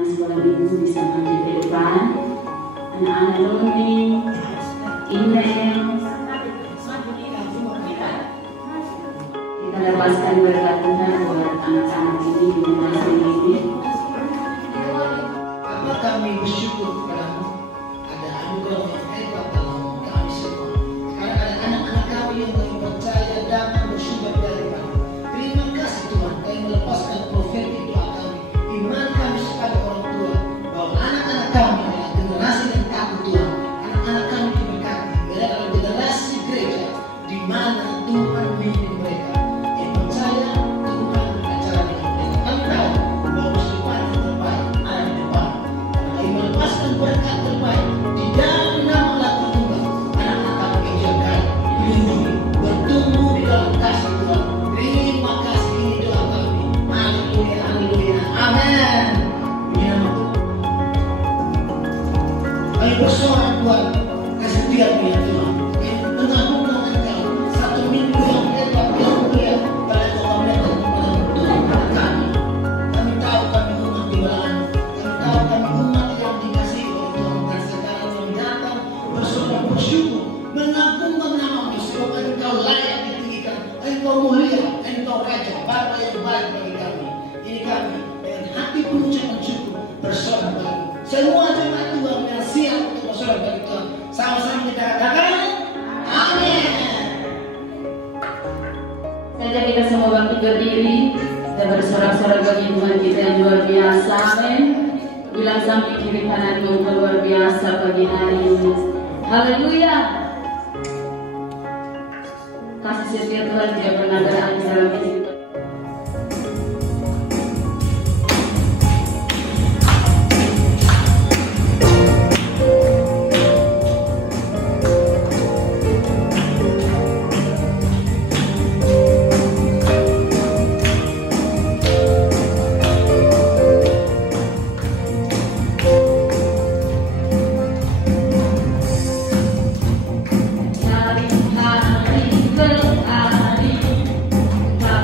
anak-anak sekolah minggu bisa maju ke depan. Anak-anak Roni, Ines, kita lepaskan berkat Tuhan buat anak-anak ini di generasi ini. Karena kami bersyukur kepadamu, ada anugerah yang hebat dalam kami semua. Sekarang ada anak-anak kami yang percaya datang bersumber dari kami. Terima kasih Tuhan, kami melepaskan profetik doa kami. Iman kami sebagai orang tua bahwa anak-anak kami adalah generasi yang takut Tuhan. Anak-anak kami diberkati. Mereka adalah generasi gereja di mana Tuhan memimpin mereka. Yang percaya Tuhan acara dengan mereka. Kami tahu bahwa masa depan yang terbaik ada di depan. Kami melepaskan berkat terbaik di dalam nama laku Tuhan. Anak-anak kami kejagaan, dilindungi, bertumbuh di dalam kasih Tuhan. Terima kasih, ini doa kami. Haleluya, haleluya, amin. Ini nama Tuhan. Kami bersorak Tuhan, kasih setiap ya Tuhan. Kami mengagungkan Engkau. Satu minggu yang hebat, yang mulia, pada Engkau melihat kepada Tuhan kami. Kami tahu kami umat Tuhan. Kami tahu kami umat yang dikasihi oleh Tuhan. Dan sekarang kami datang bersorak bersyukur, mengagungkan nama-Mu sebab Engkau layak ditinggikan. Engkau mulia, Engkau raja, Bapa yang baik bagi kami. Ini kami dengan hati penuh ucapan syukur bersorak bagi semua jemaat Tuhan yang siap untuk bersorak bagi Tuhan. Sama-sama kita katakan, amin. Saja kita semua bangkit berdiri dan bersorak-sorak bagi Tuhan kita yang luar biasa, amin. Bilang sampai kiri kanan Engkau luar biasa pagi hari ini. Haleluya. Kasih setia Tuhan tidak pernah berakhir dalam kehidupan. Hari-hari berhari, tak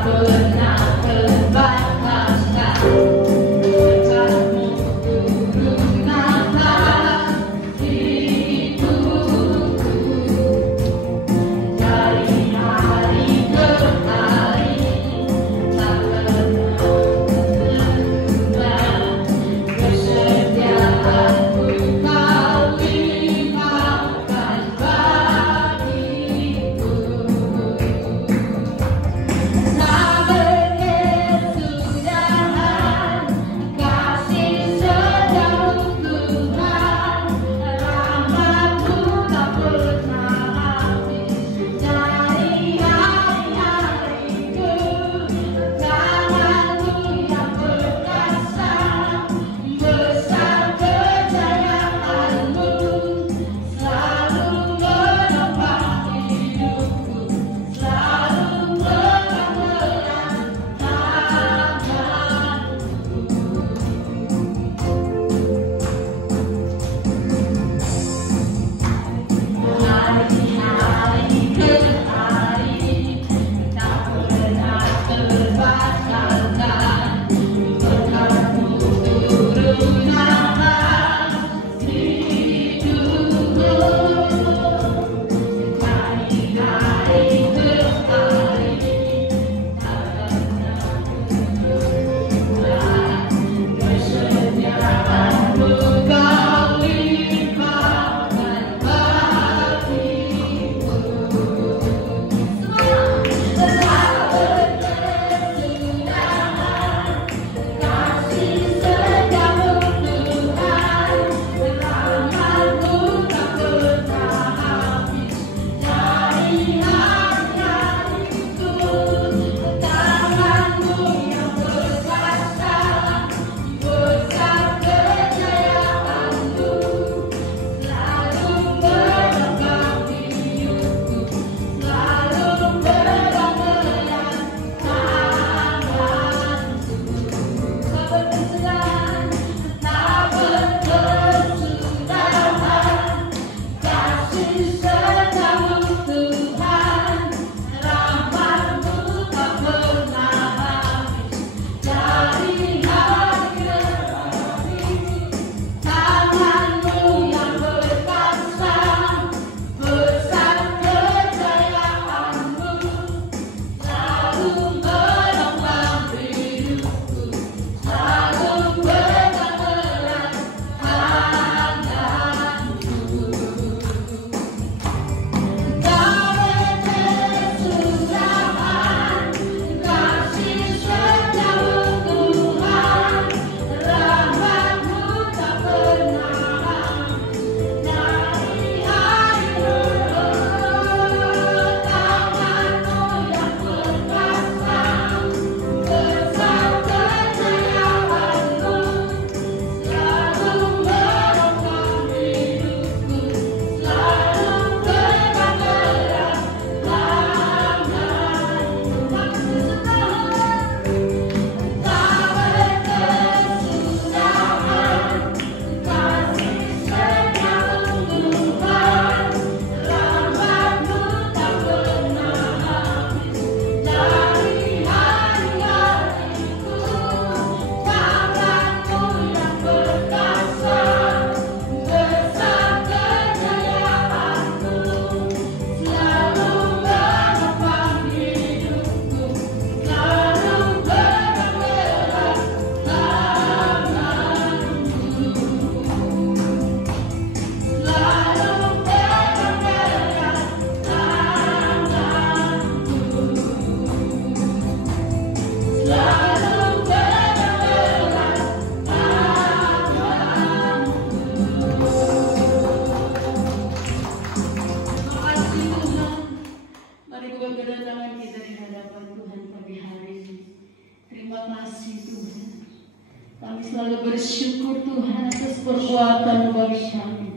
bersyukur Tuhan atas perbuatan bagi kami.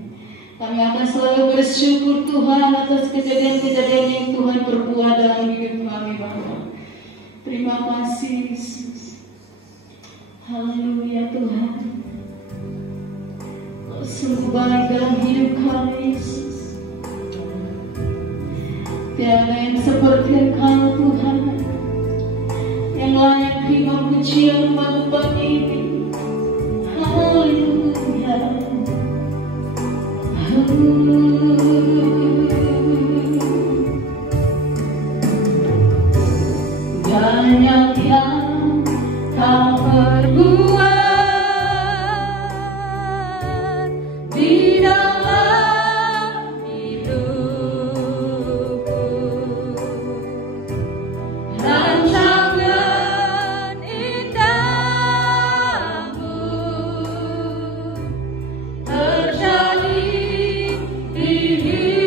Kami akan selalu bersyukur Tuhan atas kejadian-kejadian yang Tuhan perbuat dalam hidup kami Bapa. Terima kasih Yesus. Haleluya Tuhan. Kau sungguh baik dalam hidup kami Yesus. Tiada yang seperti Engkau Tuhan, yang layak terima pujian pada pagi ini. Haleluya. Banyak yang Kau perbuat di dalam hidupku. Rancangan indahmu terjadi di hidupku.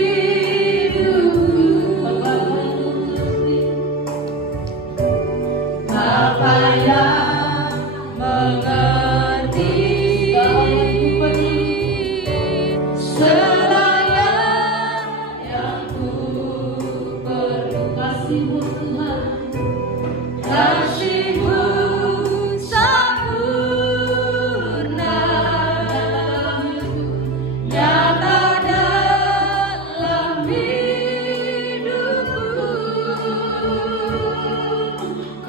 Bapa yang mengerti segala yang ku perlu. Kasih-Mu Tuhan, kasih-Mu sempurna, nyata dalam hidupku.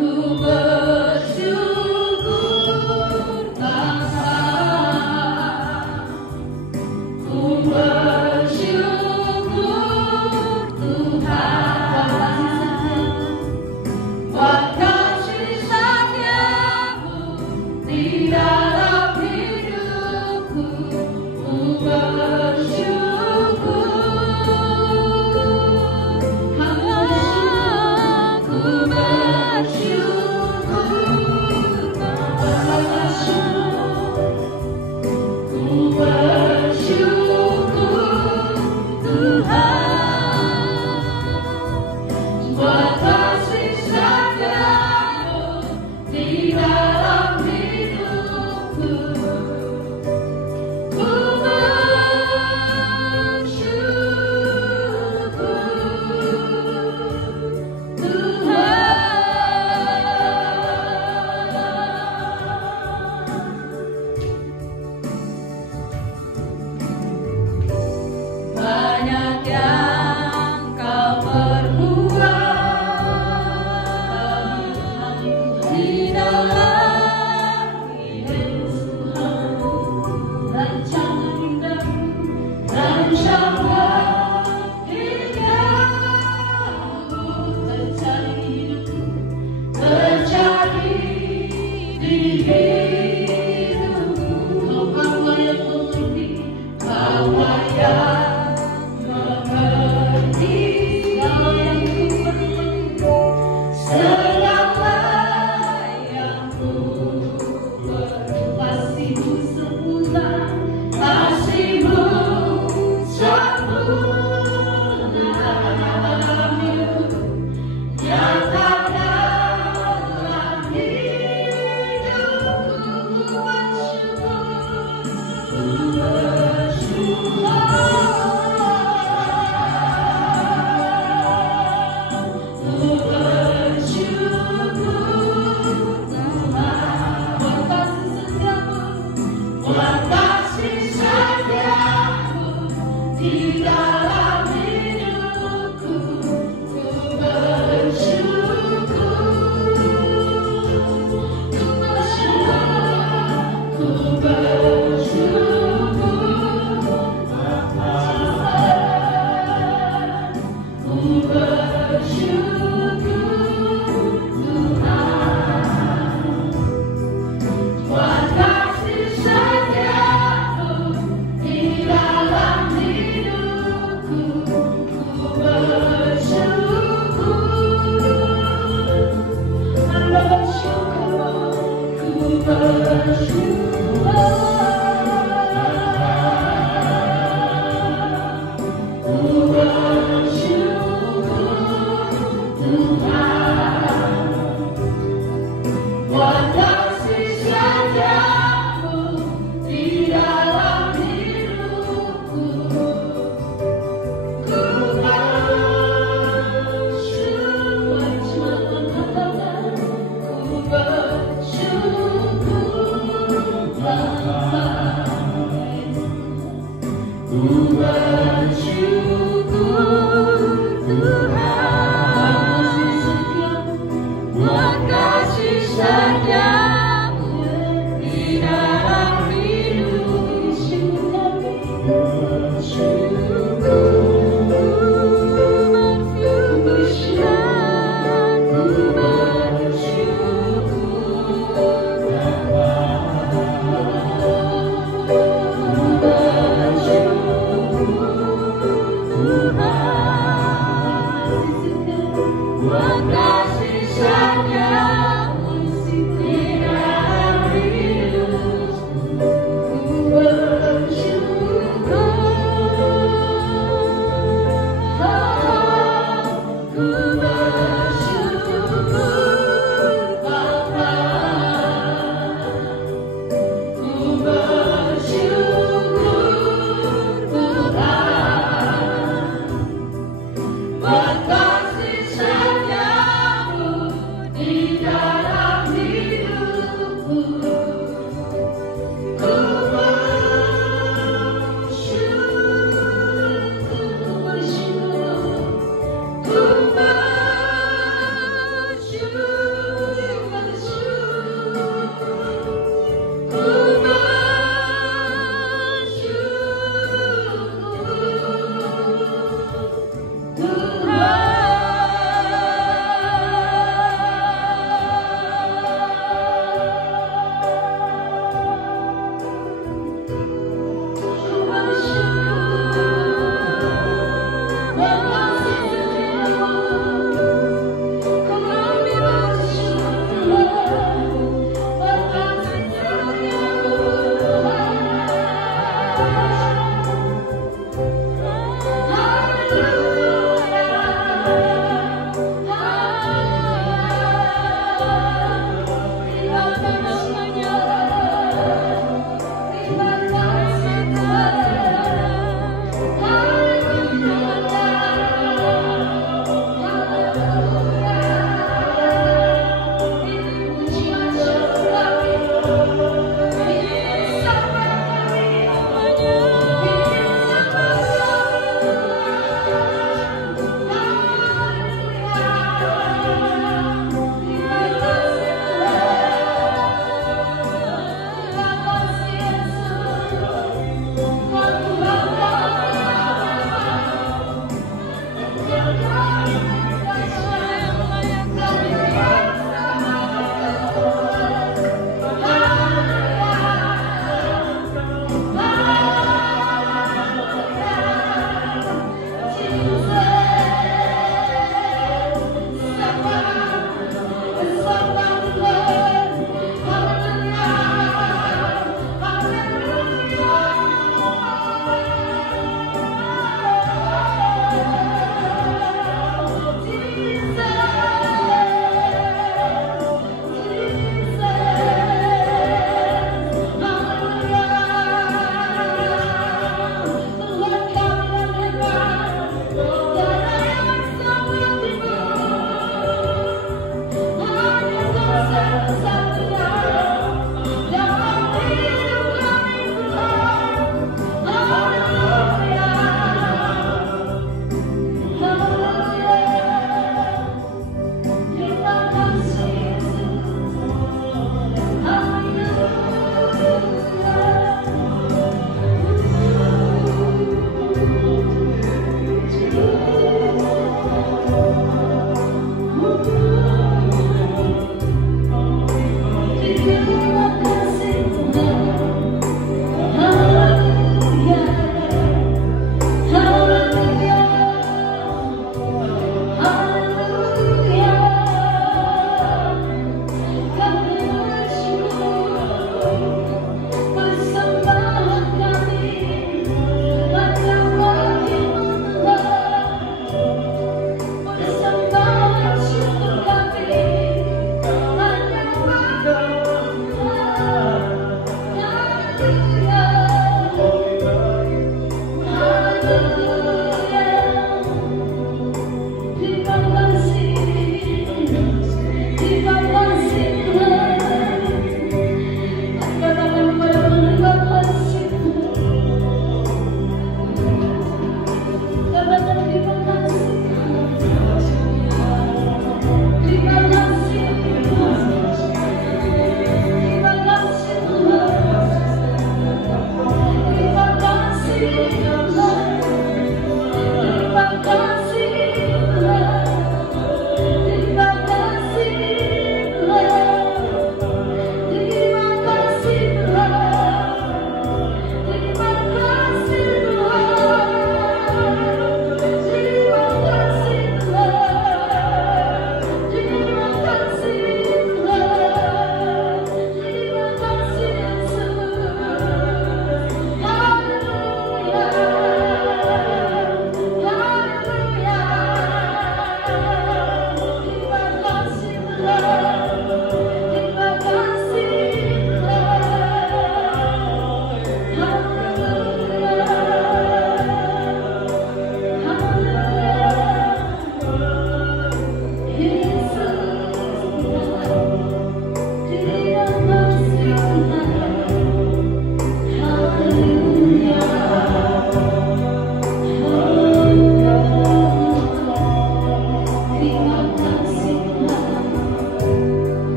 Ku bersyukur bangsa, ku bersyukur Tuhan buat kasih setia-Mu di dalam hidupku. Ku bersyukur, ku bersyukur Bapa, ku bersyukur Tuhan buat kasih setia-Mu di dalam hidupku. Ku bersyukur Tuhan. Banyak yang Kau perbuat di dalam hidupku. Rancangan indahmu, rancangan indahmu terjadi di hidupku, terjadi di hidupku. Kau yang mengerti, Kau yang mengerti segala yang ku perlu. Kasih-Mu sempurna, kasih-Mu sempurna dalam hidupku, nyata dalam hidupku. Ku bersyukur, ku bersyukur Tuhan buat kasih setia-Mu, buat kasih setia-Mu di dalam hidupku. Ku bersyukur, ku bersyukur, ku bersyukur Bapa, ku bersyukur Tuhan buat kasih setia-Mu di dalam hidupku. Bersyukur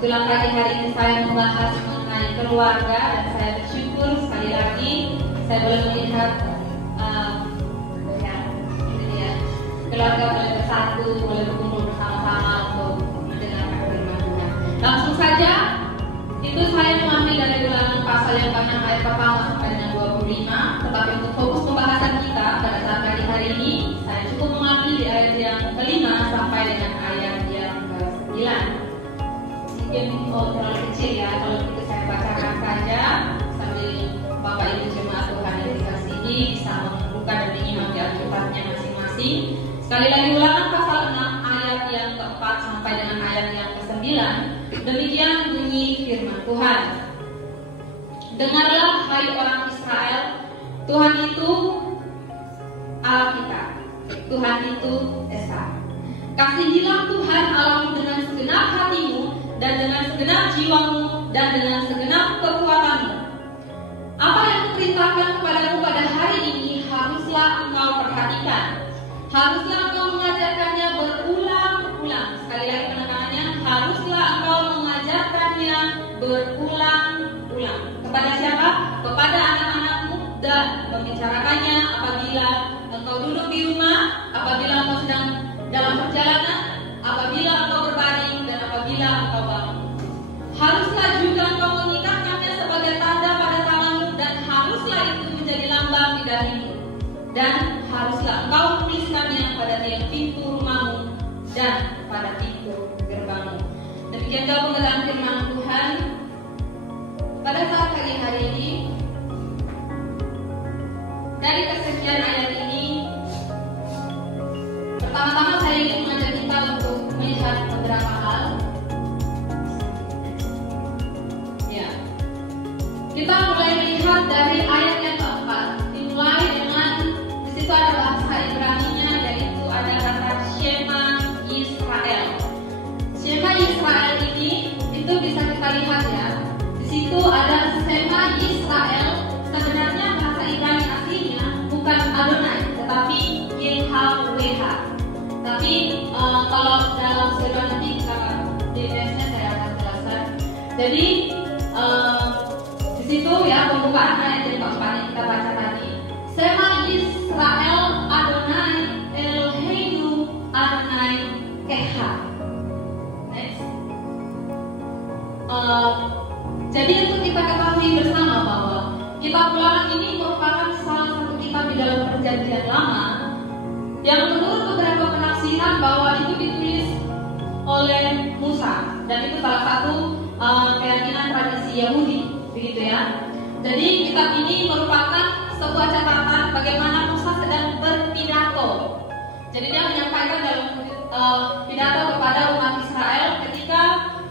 Kebetulan pagi hari ini saya membahas mengenai keluarga dan saya bersyukur sekali lagi saya boleh melihat keluarga boleh bersatu, boleh berkumpul bersama-sama untuk mendengarkan firman Tuhan. Langsung saja, itu saya mengambil dari Ulangan pasal yang banyak ayat pertama sampai dengan 25. Tetapi untuk fokus pembahasan kita pada saat pagi hari ini, saya cukup mengambil di ayat yang kelima sampai dengan ayat yang ke-9. Mungkin terlalu kecil ya, kalau begitu saya bacakan saja sambil Bapak Ibu jemaat Tuhan yang dikasihi bisa membuka dan menyimak di Alkitabnya masing-masing. Sekali lagi Ulangan pasal 6 ayat yang ke-4 sampai dengan ayat yang ke-9. Demikian bunyi firman Tuhan. Dengarlah hai orang Israel, Tuhan itu Allah kita, Tuhan itu Esa. Kasihilah Tuhan Allahmu dengan segenap hatimu dan dengan segenap jiwamu dan dengan segenap kekuatanmu. Apa yang kuperintahkan kepadamu pada hari ini haruslah engkau perhatikan. Haruslah engkau mengajarkannya berulang-ulang. Sekali lagi penekanannya, haruslah engkau mengajarkannya berulang-ulang. Kepada siapa? Kepada anak-anakmu dan membicarakannya apabila engkau duduk di rumah, apabila engkau sedang dalam perjalanan, Demikian juga pengenalan firman Tuhan pada saat pagi hari ini. Dari kesekian ayat ini, pertama-tama saya ingin mengajak kita untuk melihat beberapa hal. Ya, kita mulai melihat dari ayat yang keempat. Dimulai dengan di situ ada bahasa Ibrani-nya, yaitu ada kata Shema Israel. Shema Israel ini itu bisa kita lihat ya. Di situ ada Shema Israel. Sebenarnya bahasa Ibrani aslinya bukan Adonai, tetapi YHWH. Tapi kalau dalam sebuah nanti di tesnya saya akan jelaskan. Jadi di situ ya pembukaan ayat yang keempat yang kita baca tadi. Shema Israel Adonai Eloheinu Adonai Echad. Next. Jadi untuk kita ketahui bersama bahwa kitab Ulangan ini merupakan salah satu kitab di dalam Perjanjian Lama yang menurut beberapa penafsiran bahwa itu ditulis oleh Musa, dan itu salah satu keyakinan tradisi Yahudi, begitu ya. Jadi kitab ini merupakan sebuah catatan bagaimana Musa sedang berpidato. Jadi dia menyampaikan dalam pidato kepada umat Israel ketika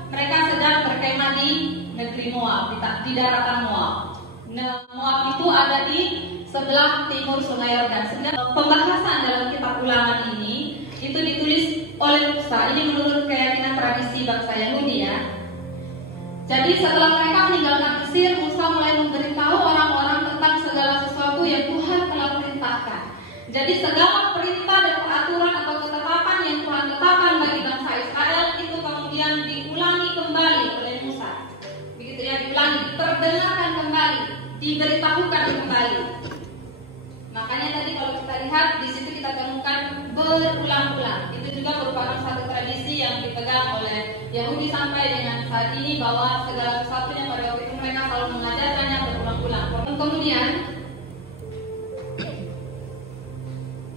mereka sedang berkemah di negeri Moab, di daratan Moab. Nah, Moab itu ada di sebelah timur Sungai Yordan. Sebenarnya pembahasan dalam kitab Ulangan ini itu ditulis oleh Musa. Ini menurut keyakinan tradisi bangsa Yahudi ya. Jadi setelah mereka meninggalkan Mesir, Musa mulai memberitahu orang-orang tentang segala sesuatu yang Tuhan telah perintahkan. Jadi segala perintah dan peraturan atau ketetapan yang Tuhan tetapkan bagi bangsa Israel itu kemudian diulangi kembali oleh Musa. Begitu ya, diulangi, diperdengarkan kembali, diberitahukan kembali. Makanya tadi kalau kita lihat di situ kita temukan berulang-ulang. Itu juga merupakan satu tradisi yang dipegang oleh Yahudi sampai dengan saat ini, bahwa segala sesuatunya pada waktu itu mereka selalu mengajarkannya berulang-ulang. Kemudian,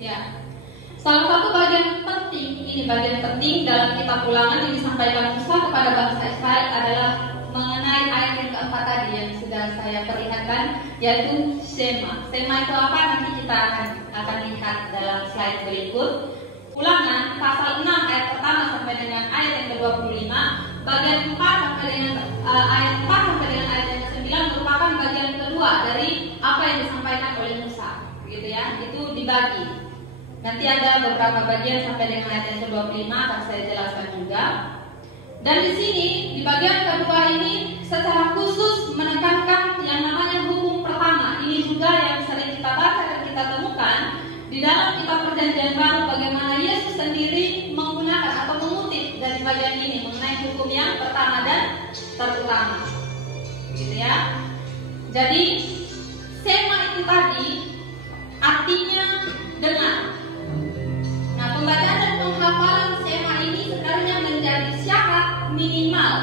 ya, salah satu bagian penting dalam kitab Ulangan yang disampaikan Musa kepada bangsa Israel adalah mengenai ayat yang keempat tadi yang sudah saya perlihatkan, yaitu Shema. Shema itu apa? Nanti kita akan lihat dalam slide berikut. Ulangan pasal 6 ayat pertama sampai dengan ayat yang ke-25, bagian 4 sampai dengan ayat 4 sampai dengan ayat yang ke-9 merupakan bagian kedua dari apa yang disampaikan oleh Musa, gitu ya. Itu dibagi. Nanti ada beberapa bagian sampai dengan ayat yang ke-25 akan saya jelaskan juga. Dan di sini di bagian kedua ini secara khusus menekankan yang namanya hukum pertama. Ini juga yang sering kita baca dan kita temukan di dalam kitab Perjanjian Baru, bagaimana Yesus sendiri menggunakan atau mengutip dari bagian ini mengenai hukum yang pertama dan terutama, gitu ya. Jadi Shema itu tadi artinya dengar. Nah, pembacaan dan penghafalan Shema ini sebenarnya menjadi syarat minimal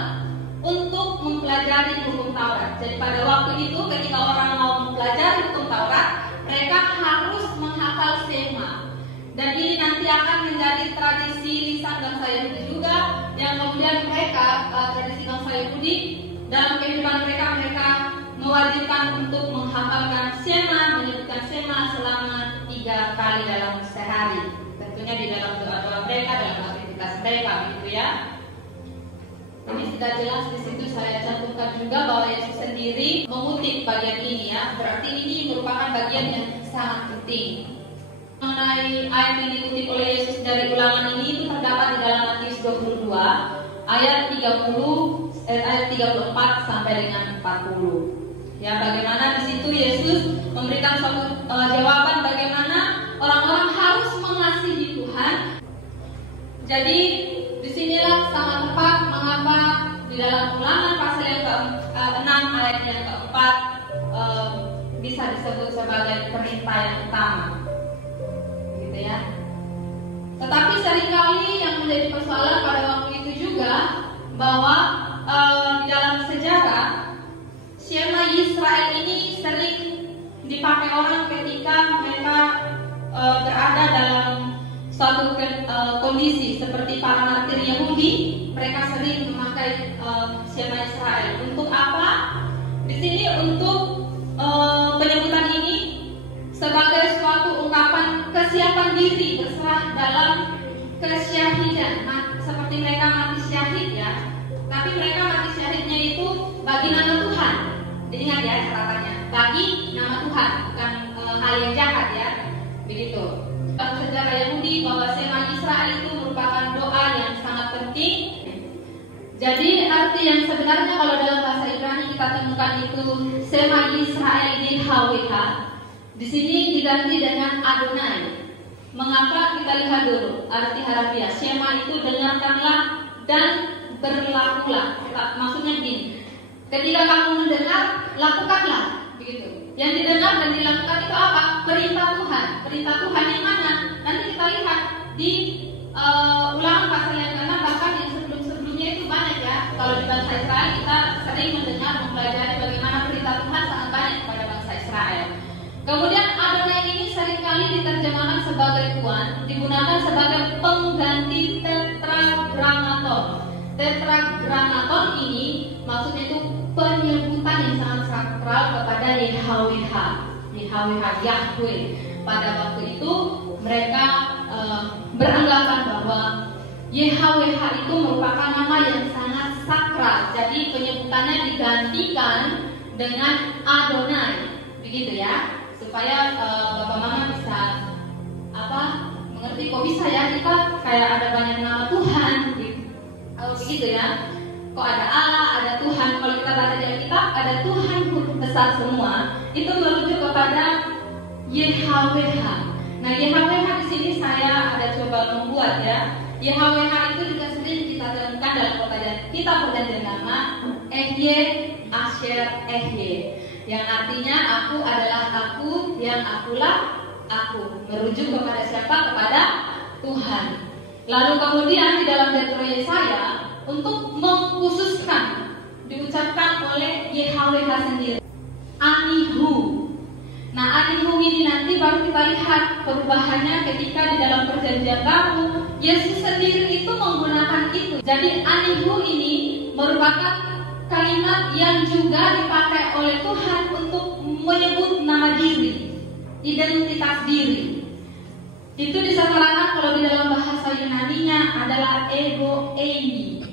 untuk mempelajari hukum Taurat. Jadi pada waktu itu ketika orang mau mempelajari hukum Taurat, mereka harus menghafal Shema. Dan ini nanti akan menjadi tradisi lisan bangsa Yahudi juga, yang kemudian mereka, tradisi bangsa Yahudi, dalam kehidupan mereka mewajibkan untuk menghafalkan Shema, menyebutkan Shema selama 3 kali dalam sehari. Tentunya di dalam doa-doa mereka, dalam aktivitas mereka, begitu ya. Ini sudah jelas di situ saya cantumkan juga bahwa Yesus sendiri mengutip bagian ini ya. Berarti ini merupakan bagian yang sangat penting. Mengenai ayat yang dikutip oleh Yesus dari Ulangan ini itu terdapat di dalam Matius 22 ayat 34 sampai dengan 40. Ya, bagaimana di situ Yesus memberikan suatu jawaban bagaimana orang-orang harus mengasihi Tuhan. Jadi disinilah sangat tepat mengapa di dalam Ulangan pasal yang ke-6 ayat yang ke-4 bisa disebut sebagai perintah yang utama, gitu ya. Tetapi seringkali yang menjadi persoalan pada waktu itu juga bahwa di dalam sejarah Shema Israel ini sering dipakai orang ketika mereka berada dalam suatu kondisi seperti para martir Yahudi. mereka sering memakai Shema Israel. Untuk apa? Di sini untuk penyebutan ini sebagai suatu ungkapan kesiapan diri berserah dalam kesyahidan. Seperti mereka mati syahid ya, tapi mereka mati syahidnya itu bagi nama Tuhan. Jadi ingat ya catatannya, bagi nama Tuhan, bukan hal yang jahat ya. Begitu. Dalam sejarah Yahudi bahwa Shema Israel itu merupakan doa yang sangat penting. Jadi arti yang sebenarnya kalau dalam bahasa Ibrani kita temukan itu Shema Israel YHWH. Di sini diganti dengan Adonai. Mengapa? Kita lihat dulu arti harafiah. Shema itu dengarkanlah dan berlakulah. Maksudnya gini, ketika kamu mendengar, lakukanlah. Begitu. Yang didengar dan dilakukan itu apa? Perintah Tuhan. Perintah Tuhan yang mana? Nanti kita lihat di Ulangan pasal yang ke-6, bahkan yang sebelum-sebelumnya itu banyak ya. Kalau di bangsa Israel kita sering mendengar, mempelajari bagaimana perintah Tuhan sangat banyak kepada bangsa Israel. Kemudian Adonai ini seringkali diterjemahkan sebagai Tuhan, digunakan sebagai pengganti tetragrammaton. Tetragrammaton ini maksudnya itu penyebutan yang sangat sakral kepada YHWH, Yahweh. Pada waktu itu mereka beranggapan bahwa YHWH itu merupakan nama yang sangat sakral. Jadi penyebutannya digantikan dengan Adonai, begitu ya. Supaya Bapak Mama bisa mengerti, kok bisa ya kita kayak ada banyak nama Tuhan gitu. Kalau begitu ya, kok ada Allah, ada Tuhan. Kalau kita baca di Alkitab ada Tuhan huruf besar semua, itu merujuk kepada YHWH. Nah YHWH di sini saya ada coba membuat ya. YHWH itu juga sering kita temukan dalam perjanjian lama Ehye Asher Ehye, yang artinya aku adalah aku, yang akulah aku, merujuk kepada siapa? Kepada Tuhan. Lalu kemudian di dalam Dentro Yesaya untuk mengkhususkan diucapkan oleh YHWH sendiri, Anihu. Nah Anihu ini nanti baru kita lihat perubahannya ketika di dalam perjanjian baru Yesus sendiri itu menggunakan itu. Jadi Anihu ini merupakan kalimat yang juga dipakai oleh Tuhan untuk menyebut nama diri, identitas diri. Itu disamakan kalau di dalam bahasa Yunaninya adalah ego eimi.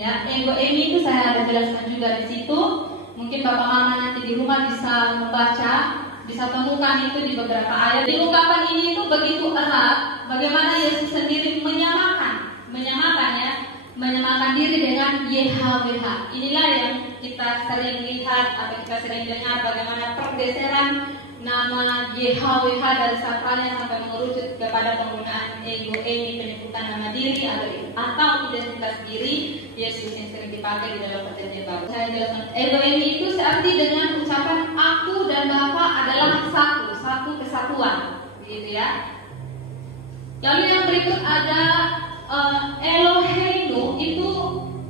Ya, ego eimi itu saya ada jelaskan juga di situ. Mungkin Bapak Mama nanti di rumah bisa membaca, bisa temukan itu di beberapa ayat. Di ungkapan ini itu begitu erat bagaimana Yesus sendiri menyamakan diri dengan YHWH. Inilah yang kita sering lihat atau kita sering dengar bagaimana pergeseran nama YHWH dari sakralnya sampai mengerucut kepada penggunaan ego eimi, penyebutan nama diri atau identitas diri Yesus yang sering dipakai di dalam perjanjian baru. Saya jelaskan, ego eimi itu searti dengan ucapan aku dan Bapa adalah satu kesatuan, begitu ya. Lalu yang berikut ada Eloheinu, itu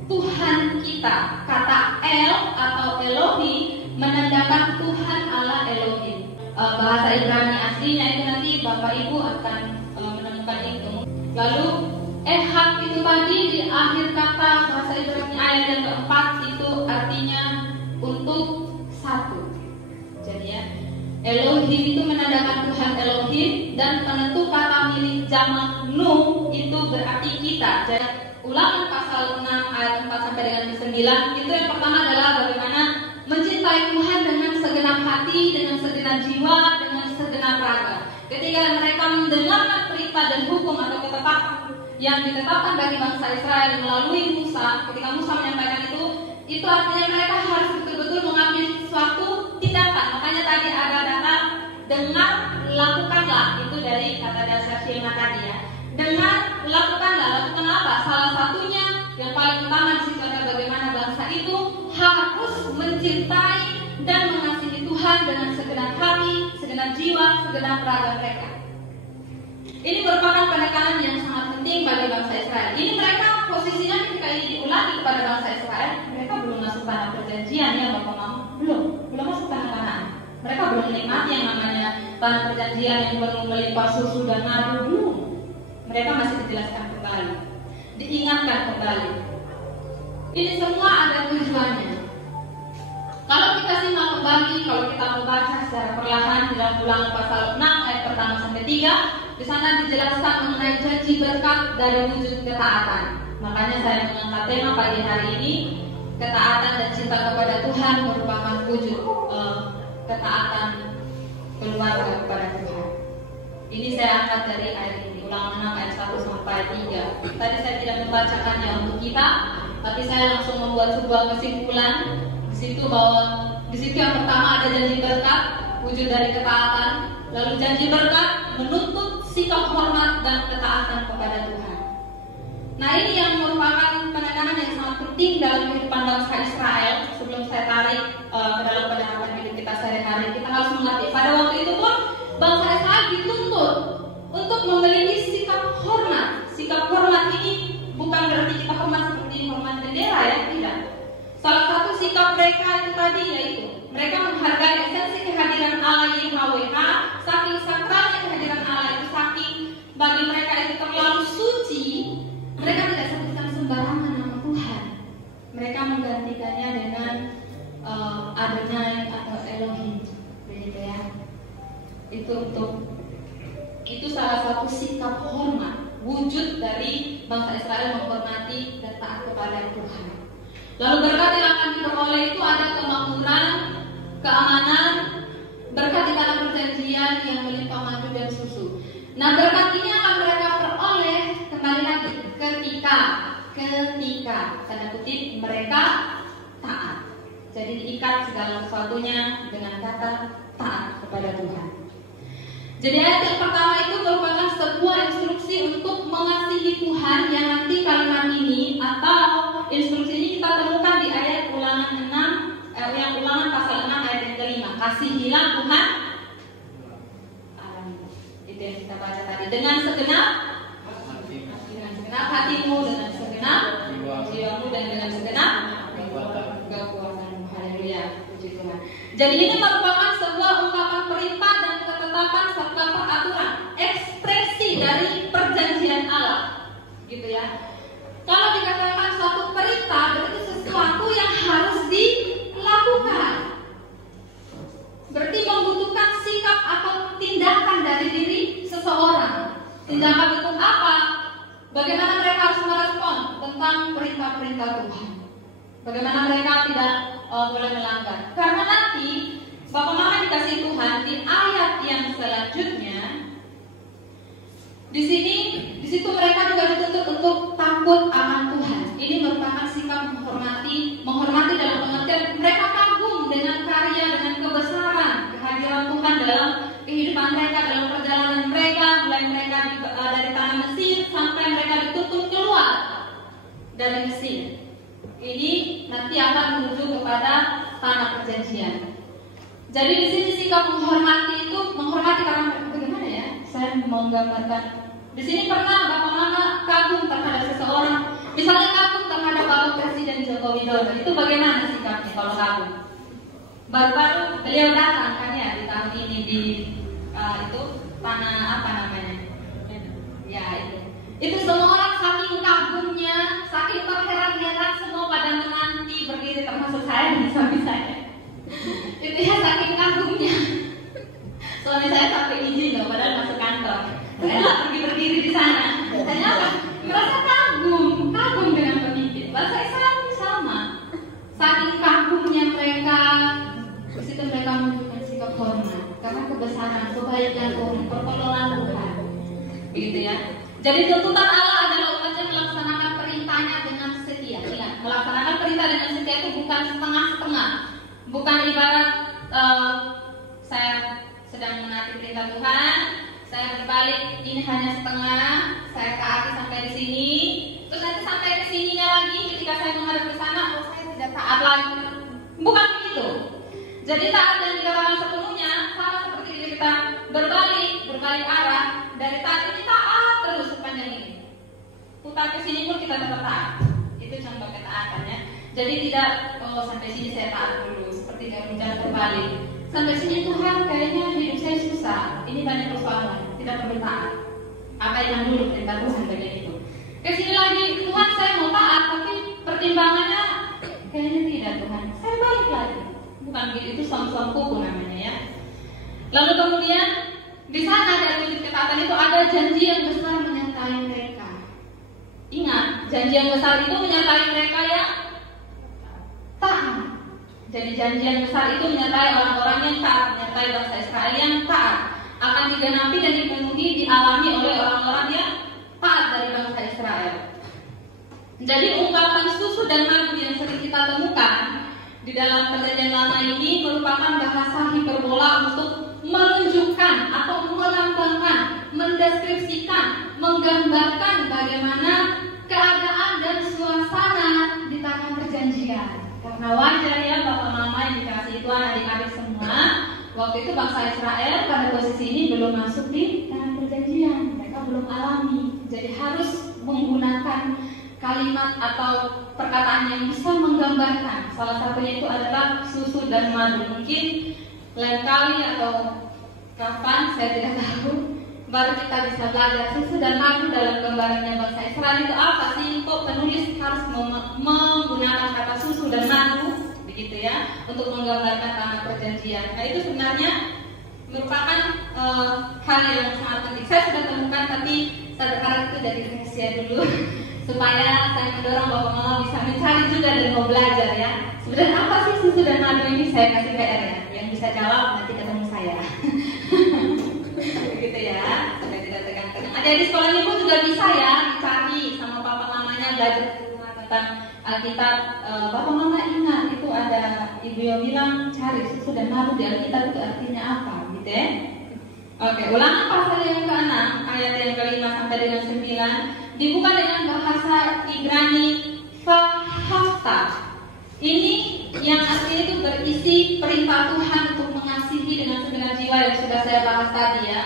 Tuhan kita. Kata El atau Elohi menandakan Tuhan Allah Elohim. Bahasa Ibrani aslinya itu nanti Bapak Ibu akan menemukan itu. Lalu Ehad itu tadi di akhir kata bahasa Ibrani ayat yang keempat itu artinya untuk satu. Jadi ya, Elohim itu menandakan Tuhan Elohim, dan penentu kata milik jamak Nuh itu berarti kita. Jadi Ulangan pasal 6 ayat 4 sampai dengan 9 itu yang pertama adalah bagaimana mencintai Tuhan dengan segenap hati, dengan segenap jiwa, dengan segenap raga. Ketika mereka mendengarkan perintah dan hukum atau ketetapan yang ditetapkan bagi bangsa Israel melalui Musa, ketika Musa menyampaikan itu artinya mereka harus betul-betul mengambil suatu tindakan. Makanya tadi ada kata dengar, lakukanlah, itu dari kata dasar Shema tadi ya. Dengar, lakukanlah. Lakukan apa? Salah satunya yang paling utama di situ adalah bagaimana bangsa itu harus mencintai dan mengasihi Tuhan dengan segenap hati, segenap jiwa, segenap raga mereka. Ini merupakan penekanan yang sangat penting bagi bangsa Israel. Ini mereka posisinya ketika ini diulangi kepada bangsa Israel, mereka belum masuk tanah perjanjian ya Bapak Mama, belum masuk tanah Kanaan. Mereka belum menikmati yang namanya tanah perjanjian yang penuh melimpah susu dan madu, belum. Mereka masih dijelaskan kembali, diingatkan kembali. Ini semua ada tujuannya. Kalau kita simak kembali, kalau kita membaca secara perlahan dalam Ulangan pasal 6 ayat pertama sampai 3, di sana dijelaskan mengenai janji berkat dari wujud ketaatan. Makanya saya mengangkat tema pagi hari ini, ketaatan dan cinta kepada Tuhan merupakan wujud ketaatan keluarga kepada Tuhan. Ini saya angkat dari ayat ini, Ulangan 6 ayat 1 sampai 3. Tadi saya tidak membacakannya untuk kita, tapi saya langsung membuat sebuah kesimpulan di situ bahwa di situ yang pertama ada janji berkat, wujud dari ketaatan. Lalu janji berkat menuntut sikap hormat dan ketaatan kepada Tuhan. Nah, ini yang merupakan penekanan yang sangat penting dalam kehidupan bangsa Israel. Sebelum saya tarik ke dalam penerapan hidup kita sehari-hari, kita harus mengerti pada waktu itu pun bangsa Israel dituntut untuk memiliki sikap hormat. Sikap hormat ini bukan berarti kita hormat seperti hormat bendera, ya, tidak. Salah satu sikap mereka itu tadi yaitu mereka menghargai esensi kehadiran Allah YHWH. Saking sakralnya kehadiran Allah itu, saking bagi mereka itu terlalu suci, mereka tidak sebutkan sembarangan nama Tuhan. Mereka menggantikannya dengan Adonai atau Elohim, begitu ya. Itu salah satu sikap hormat, wujud dari bangsa Israel menghormati dan taat kepada Tuhan. Lalu berkat yang akan diperoleh itu ada kemakmuran, keamanan, berkat di tanah perjanjian yang melimpah madu dan susu. Nah, berkat ini akan mereka peroleh kembali lagi ketika tanda kutip mereka taat. Jadi diikat segala sesuatunya dengan kata taat kepada Tuhan. Jadi ayat yang pertama itu merupakan sebuah instruksi untuk mengasihi Tuhan, yang nanti kalimat ini atau instruksi ini kita temukan di ayat Ulangan 6, yang Ulangan pasal 6 ayat yang kelima. Kasihilah Tuhan, itu yang kita baca tadi, dengan segenap hatimu, dengan segenap jiwamu, dan dengan segenap kekuatanmu. Haleluya, puji Tuhan. Jadi ini merupakan sebuah ungkapan perintah dan ketetapan serta peraturan, ekspresi dari perjanjian Allah, gitu ya. Kalau dikatakan suatu perintah, berarti sesuatu yang harus dilakukan. Berarti membutuhkan sikap atau tindakan dari diri seseorang. Tindakan itu apa? Bagaimana mereka harus merespon tentang perintah-perintah Tuhan. Bagaimana mereka tidak boleh melanggar. Karena nanti Bapak Mama dikasih Tuhan di ayat yang selanjutnya, di situ mereka juga dituntut untuk takut akan Tuhan. Ini merupakan sikap menghormati dalam pengertian mereka kagum dengan karya, dengan kebesaran kehadiran Tuhan dalam kehidupan mereka, dalam perjalanan mereka, mulai mereka dari tanah Mesir sampai mereka dituntut keluar dari Mesir. Ini nanti akan menuju kepada tanah perjanjian. Jadi di sini sikap menghormati itu karena bagaimana ya? Saya mau gambarkan. Di sini pernah Bapak Mama kagum terhadap seseorang, misalnya kagum terhadap Bapak Presiden Joko Widodo. Itu bagaimana sikapnya kalau kagum? Baru-baru beliau datang kan ya di tahun ini di itu tanah apa namanya? Ya itu. Itu semua orang saking kagumnya, saking terheran-heran, semua pada menanti berdiri, termasuk saya dan suami saya. Itu ya saking kagumnya. Suami saya sampai izin loh, padahal masuk kantor. Saya nggak pergi berdiri di sana. Kenapa? Merasa kagum dengan pemimpin. Bahasa Islam sama. Saking kagumnya mereka, di situ mereka menunjukkan sikap hormat karena kebesaran, kebaikan Tuhan, pertolongan Tuhan. Begitu ya. Jadi tuntutan Allah adalah umatnya melaksanakan perintahnya dengan setia. Ingat, melaksanakan perintah dengan setia itu bukan setengah-setengah. Bukan ibarat saya sedang menaati perintah Tuhan, saya berbalik ini hanya setengah, saya taati sampai di sini, terus nanti sampai ke sininya lagi ketika saya menghadap ke sana, saya tidak taat lagi. Bukan begitu. Jadi taat yang dikatakan sepenuhnya sama seperti kita berbalik arah, dari taat ini taat terus sepanjang ini. Putar ke sini pun kita tetap taat. Itu contoh ketaatannya. Jadi tidak sampai sini saya taat dulu, seperti jalan berbalik. Sampai sini Tuhan kayaknya hidup saya susah, ini banyak persoalan, tidak perlu taat. Abaikan dulu perintah Tuhan bagian itu. Ke sini lagi Tuhan saya mau taat, tapi pertimbangannya panggil itu som-som kuku namanya ya. Lalu kemudian di sana dari wujud ketaatan itu ada janji yang besar menyertai mereka. Ingat, janji yang besar itu menyertai mereka yang taat. Jadi janji yang besar itu menyertai orang-orang yang taat, menyertai bangsa Israel yang taat, akan digenapi dan dipenuhi, dialami oleh orang-orang yang taat dari bangsa Israel. Jadi ungkapan susu dan madu yang sering kita temukan di dalam Perjanjian Lama ini merupakan bahasa hiperbola untuk menunjukkan atau melambangkan, mendeskripsikan, menggambarkan bagaimana keadaan dan suasana di tanah perjanjian. Karena wajar ya Bapak Mama yang dikasih Tuhan, adik-adik semua, waktu itu bangsa Israel pada posisi ini belum masuk di tanah perjanjian, mereka belum alami. Jadi harus menggunakan kalimat atau perkataan yang bisa menggambarkan. Salah satunya itu adalah susu dan madu. Mungkin lain kali atau kapan saya tidak tahu, baru kita bisa belajar susu dan madu dalam gambarannya bangsa Israel itu apa sih. Kok penulis harus menggunakan kata susu dan madu begitu ya untuk menggambarkan tanah perjanjian. Nah itu sebenarnya merupakan hal yang sangat penting. Saya sudah temukan, tapi saya berharap itu jadi rahasia dulu supaya saya mendorong Bapak Mama bisa mencari juga dan mau belajar ya. Sebenarnya apa sih susu dan madu ini? Saya kasih PR ya. Yang bisa jawab nanti ketemu saya. Begitu ya. Supaya tidak tegang-tegang. Ada di sekolahnya pun juga bisa ya dicari sama Bapak Mamanya, belajar tentang Alkitab. Bapak Mama ingat itu ada ibu yang bilang cari susu dan madu di Alkitab itu artinya apa gitu ya. Oke, Ulangan pasal yang ke-6 ayat yang ke-5 sampai dengan 9 dibuka dengan bahasa Ibrani Vahafta. Ini yang artinya itu berisi perintah Tuhan untuk mengasihi dengan segenap jiwa yang sudah saya bahas tadi ya.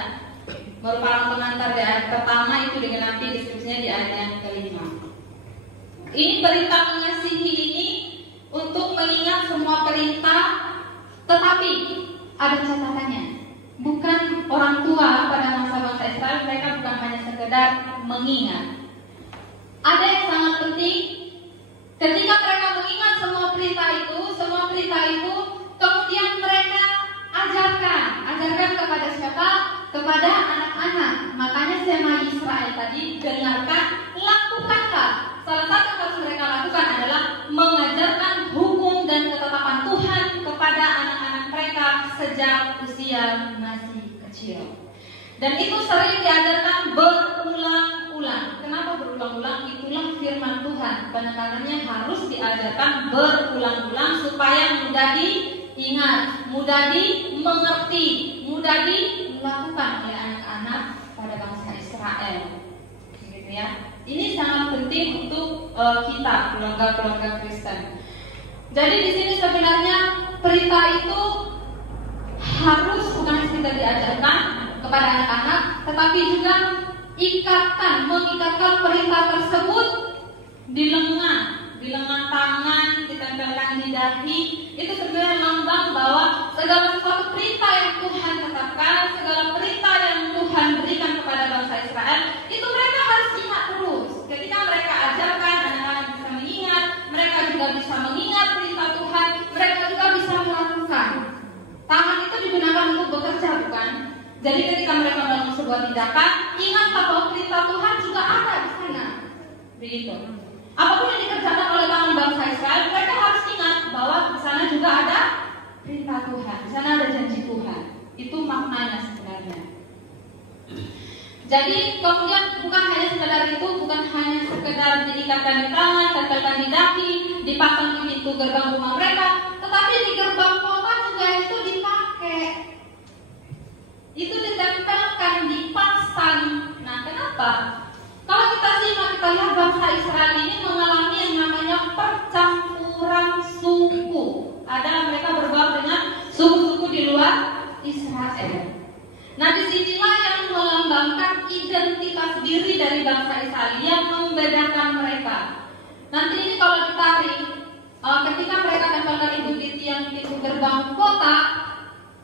Merupakan pengantar di ayat pertama itu digenapi deskripsinya di ayat yang ke-5. Ini perintah mengasihi ini untuk mengingat semua perintah, tetapi ada catatannya. Bukan orang tua pada masa bangsa Israel, mereka bukan hanya sekedar mengingat. Ada yang sangat penting, ketika mereka mengingat semua perintah itu, kemudian mereka ajarkan kepada siapa? Kepada anak-anak. Makanya sema Israel tadi, dengarkan, lakukanlah. Salah satu yang harus mereka lakukan adalah mengajarkan hukum dan ketetapan Tuhan kepada anak-anak mereka sejak usia masih kecil. Dan itu sering diajarkan berulang-ulang. Kenapa berulang-ulang? Itulah firman Tuhan. Penekanannya harus diajarkan berulang-ulang supaya mudah diingat, mudah dimengerti, mudah dilakukan oleh anak-anak pada bangsa Israel. Gitu ya. Ini sangat penting untuk kita, keluarga-keluarga Kristen. Jadi di sini sebenarnya perintah itu harus bukan sekedar diajarkan kepada anak-anak, tetapi juga mengikatkan perintah tersebut di lengan tangan, ditempelkan di dahi. Itu sebenarnya lambang bahwa segala sesuatu perintah yang Tuhan tetapkan, segala perintah yang Tuhan berikan kepada bangsa Israel, itu mereka harus ingat terus. Ketika mereka ajarkan, anak-anak bisa mengingat, mereka juga bisa mengingat perintah Tuhan, mereka juga bisa melakukan. Tangan itu digunakan untuk bekerja, bukan? Jadi ketika mereka melakukan sebuah tindakan, ingatlah bahwa perintah Tuhan juga ada di sana. Begitu. Apapun yang dikerjakan oleh tangan bangsa Israel, mereka harus ingat bahwa di sana juga ada perintah Tuhan, di sana ada janji Tuhan. Itu maknanya sebenarnya. Jadi kemudian bukan hanya sekedar itu, bukan hanya sekedar diikatkan di tangan, tempelkan di dahi, dipasang di pintu gerbang rumah mereka, tetapi di gerbang kota juga itu dipakai. Itu ditempelkan, dipasang. Nah, kenapa? Kalau kita simak, kita lihat bangsa Israel ini mengalami yang namanya percampuran suku. Ada mereka berbaur dengan suku-suku di luar Israel. Nah, disinilah yang melambangkan identitas diri dari bangsa Israel yang membedakan mereka. Nanti ini kalau ditarik, ketika mereka tempelkan ibu di tiang pintu gerbang kota,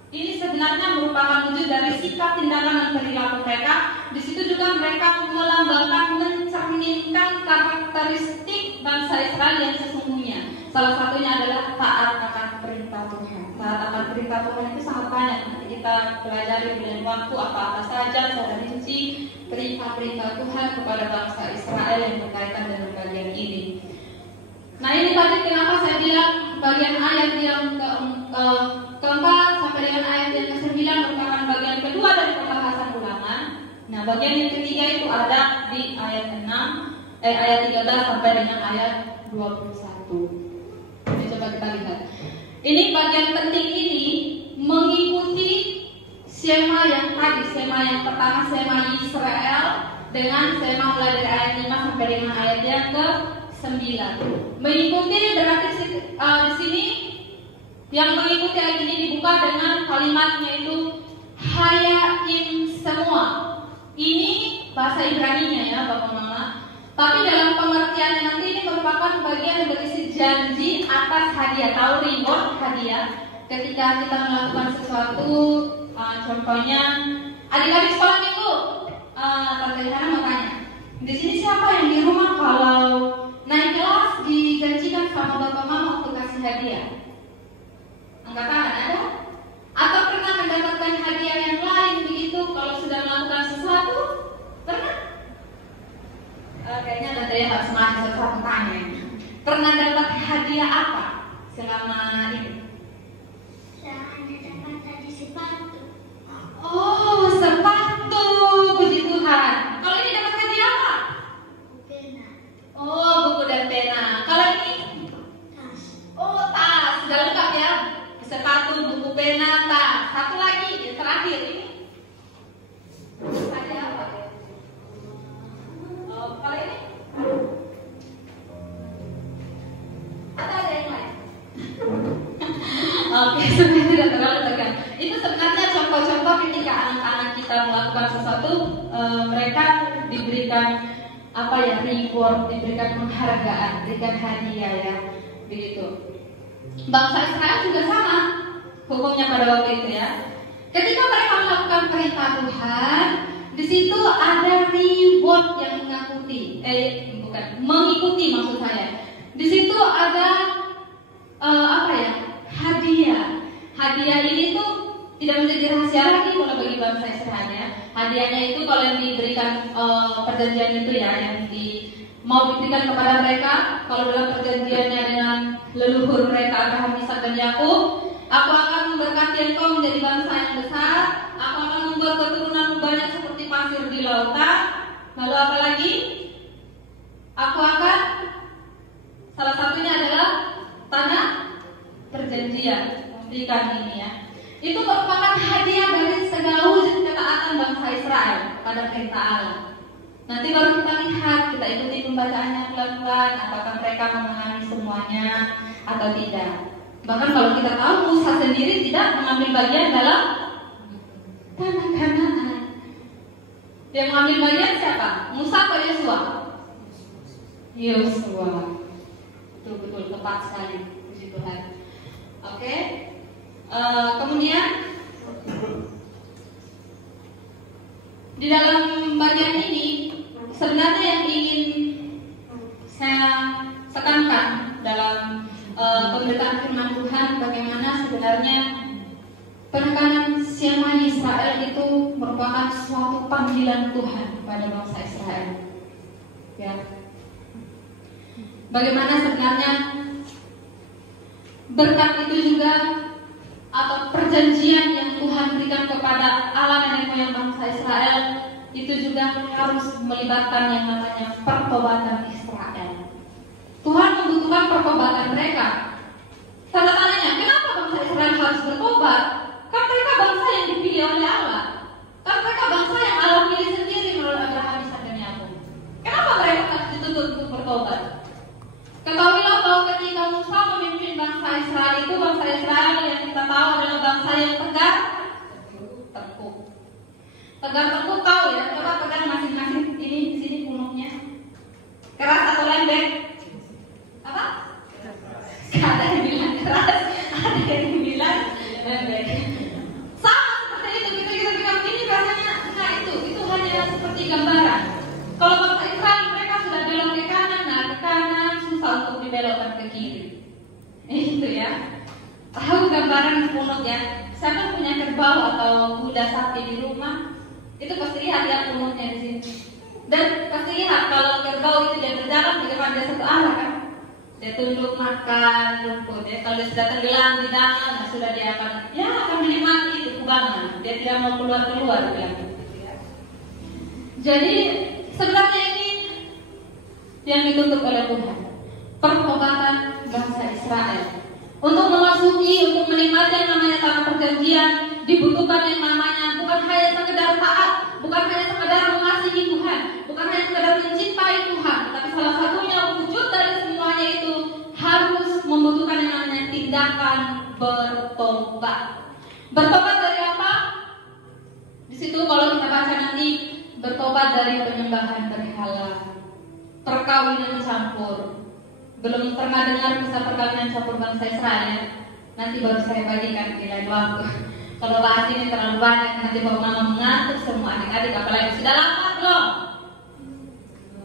ini sebenarnya merupakan wujud dari sikap, tindakan, dan perilaku mereka. Di situ juga mereka melambangkan, mencerminkan karakteristik bangsa Israel yang sesungguhnya. Salah satunya adalah taat akan perintah Tuhan, taat perintah Tuhan itu sangat banyak. Nanti kita pelajari dengan waktu apa-apa saja secara rinci perintah-perintah Tuhan kepada bangsa Israel yang berkaitan dengan bagian ini. Nah, ini tadi kenapa saya bilang bagian ayat yang keempat sampai dengan ayat yang ke-9 merupakan bagian kedua dari pembahasan ulangan. Nah, bagian yang ketiga itu ada di ayat 13 sampai dengan ayat 21. Jadi coba kita lihat. Ini bagian penting ini mengikuti skema yang tadi, skema yang pertama, skema Israel dengan skema mulai dari ayat 5 sampai dengan ayat yang ke-9. Mengikuti berarti di sini yang mengikuti ayat ini dibuka dengan kalimatnya itu hayaim semua. Ini bahasa Ibrani-nya ya, Bapak Mama. Tapi dalam pengertiannya nanti ini merupakan bagian yang berisi janji atas hadiah. Tahu reward hadiah? Ketika kita melakukan sesuatu, contohnya adik-adik sekolah minggu, Tante Hana mau tanya, di sini siapa yang di rumah kalau naik kelas dijanjikan sama Bapak Mama untuk kasih hadiah? Angkat tangan, ada? Atau pernah mendapatkan hadiah yang lain begitu kalau sudah melakukan sesuatu? Pernah? Kayaknya Tante ya harus semangat sesuatu tanya. Pernah dapat hadiah apa selama ini? Saya dapat tadi sepatu. Oh, sepatu, puji Tuhan. Kalau ini dapat hadiah apa? Pena. Oh, buku dan pena. Kalau ini? Tas. Oh, tas. Sudah lengkap ya. Sepatu, buku, pena, tas. Satu lagi, yang terakhir ini. Hadiah apa? Oh, kalau ini? Ada yang lain? Oke, sebenarnya tidak terlalu tegang. Itu sebenarnya contoh-contoh ketika anak-anak kita melakukan sesuatu, mereka diberikan apa ya, reward, diberikan penghargaan, diberikan hadiah ya, begitu. Bangsa Israel juga sama hukumnya pada waktu itu ya. Ketika mereka melakukan perintah Tuhan, di situ ada reward yang mengikuti maksud saya. Di situ ada hadiah. Hadiah ini tuh tidak menjadi rahasia lagi kalau bagi bangsa Israel ya. Hadiahnya itu kalau yang diberikan perjanjian itu ya, yang mau diberikan kepada mereka, kalau dalam perjanjiannya dengan leluhur mereka Abraham, Ishak dan Yakub, aku akan memberkati engkau menjadi bangsa yang besar, aku akan membuat keturunanmu banyak seperti pasir di lautan. Lalu apa lagi? Aku akan, salah satunya adalah tanah perjanjian, berikan ini ya. Itu merupakan hadiah dari segala wujud ketaatan bangsa Israel pada perintah Allah. Nanti baru kita lihat, kita ikuti pembacaannya pelan-pelan, apakah mereka memahami semuanya atau tidak. Bahkan kalau kita tahu Musa sendiri tidak mengambil bagian dalam tanah Kanaan. Yang mengambil bagian siapa? Musa atau Yosua? Yosua. Betul-betul tepat sekali, puji Tuhan. Oke. Kemudian di dalam bagian ini sebenarnya yang ingin saya tekankan dalam pemberitaan firman Tuhan, bagaimana sebenarnya penekanan skema Israel itu merupakan suatu panggilan Tuhan pada bangsa Israel. Ya. Bagaimana sebenarnya berkat itu juga atau perjanjian yang Tuhan berikan kepada Allah nenek moyang bangsa Israel itu juga harus melibatkan yang namanya pertobatan Israel. Tuhan membutuhkan pertobatan mereka. Tanda tanyanya, kenapa bangsa Israel harus bertobat? Kan mereka bangsa yang dipilih oleh Allah. Kan mereka bangsa yang Allah pilih sendiri melalui Abraham, Ishak dan Yakub. Kenapa mereka harus dituntut untuk bertobat? Ketahuilah bahwa ketika Musa memimpin bangsa Israel itu, bangsa Israel yang kita tahu adalah bangsa yang tegar tengkuk. Tegar tengkuk tahu ya, coba pegang masing-masing ini di sini punuknya. Keras atau lembek? Apa? Ada yang bilang keras, ada yang bilang lembek. Sama seperti itu, kita bilang ini rasanya enggak, itu hanya seperti gambaran. Kalau bangsa Israel mereka sudah belok ke kanan, nah ke kanan susah untuk dibelokkan ke kiri. Itu ya. Tahu gambaran punuk ya? siapa punya kerbau atau kuda sapi di rumah, itu pasti lihat ya punggungnya di sini. Dan pasti lihat kalau kerbau itu dia berjalan bagaimana dia satu arah kan. Dia tunduk makan rumput. Ya. Kalau dia sudah tenggelam di danau, nah sudah dia akan menikmati itu kubangan. Dia tidak mau keluar ya. Jadi sebenarnya ini yang dituntut oleh Tuhan, pertobatan bangsa Israel. Untuk memasuki, untuk menikmati yang namanya tanah perjanjian, dibutuhkan yang namanya bukan hanya sekedar taat, bukan hanya sekedar mengasihi Tuhan, bukan hanya sekedar mencintai Tuhan, tapi salah satunya wujud dari semuanya itu harus membutuhkan yang namanya tindakan bertobat. Bertobat dari apa? Di situ kalau kita baca nanti, bertobat dari penyembahan berhala, perkawinan campur. Belum pernah dengar kisah perkawinan campur bangsa Israel? Nanti baru saya bagikan di lain waktu. Kalau bahas ini terlalu banyak, nanti baru mama mengatur semua adik-adik. Apalagi sudah lama belum?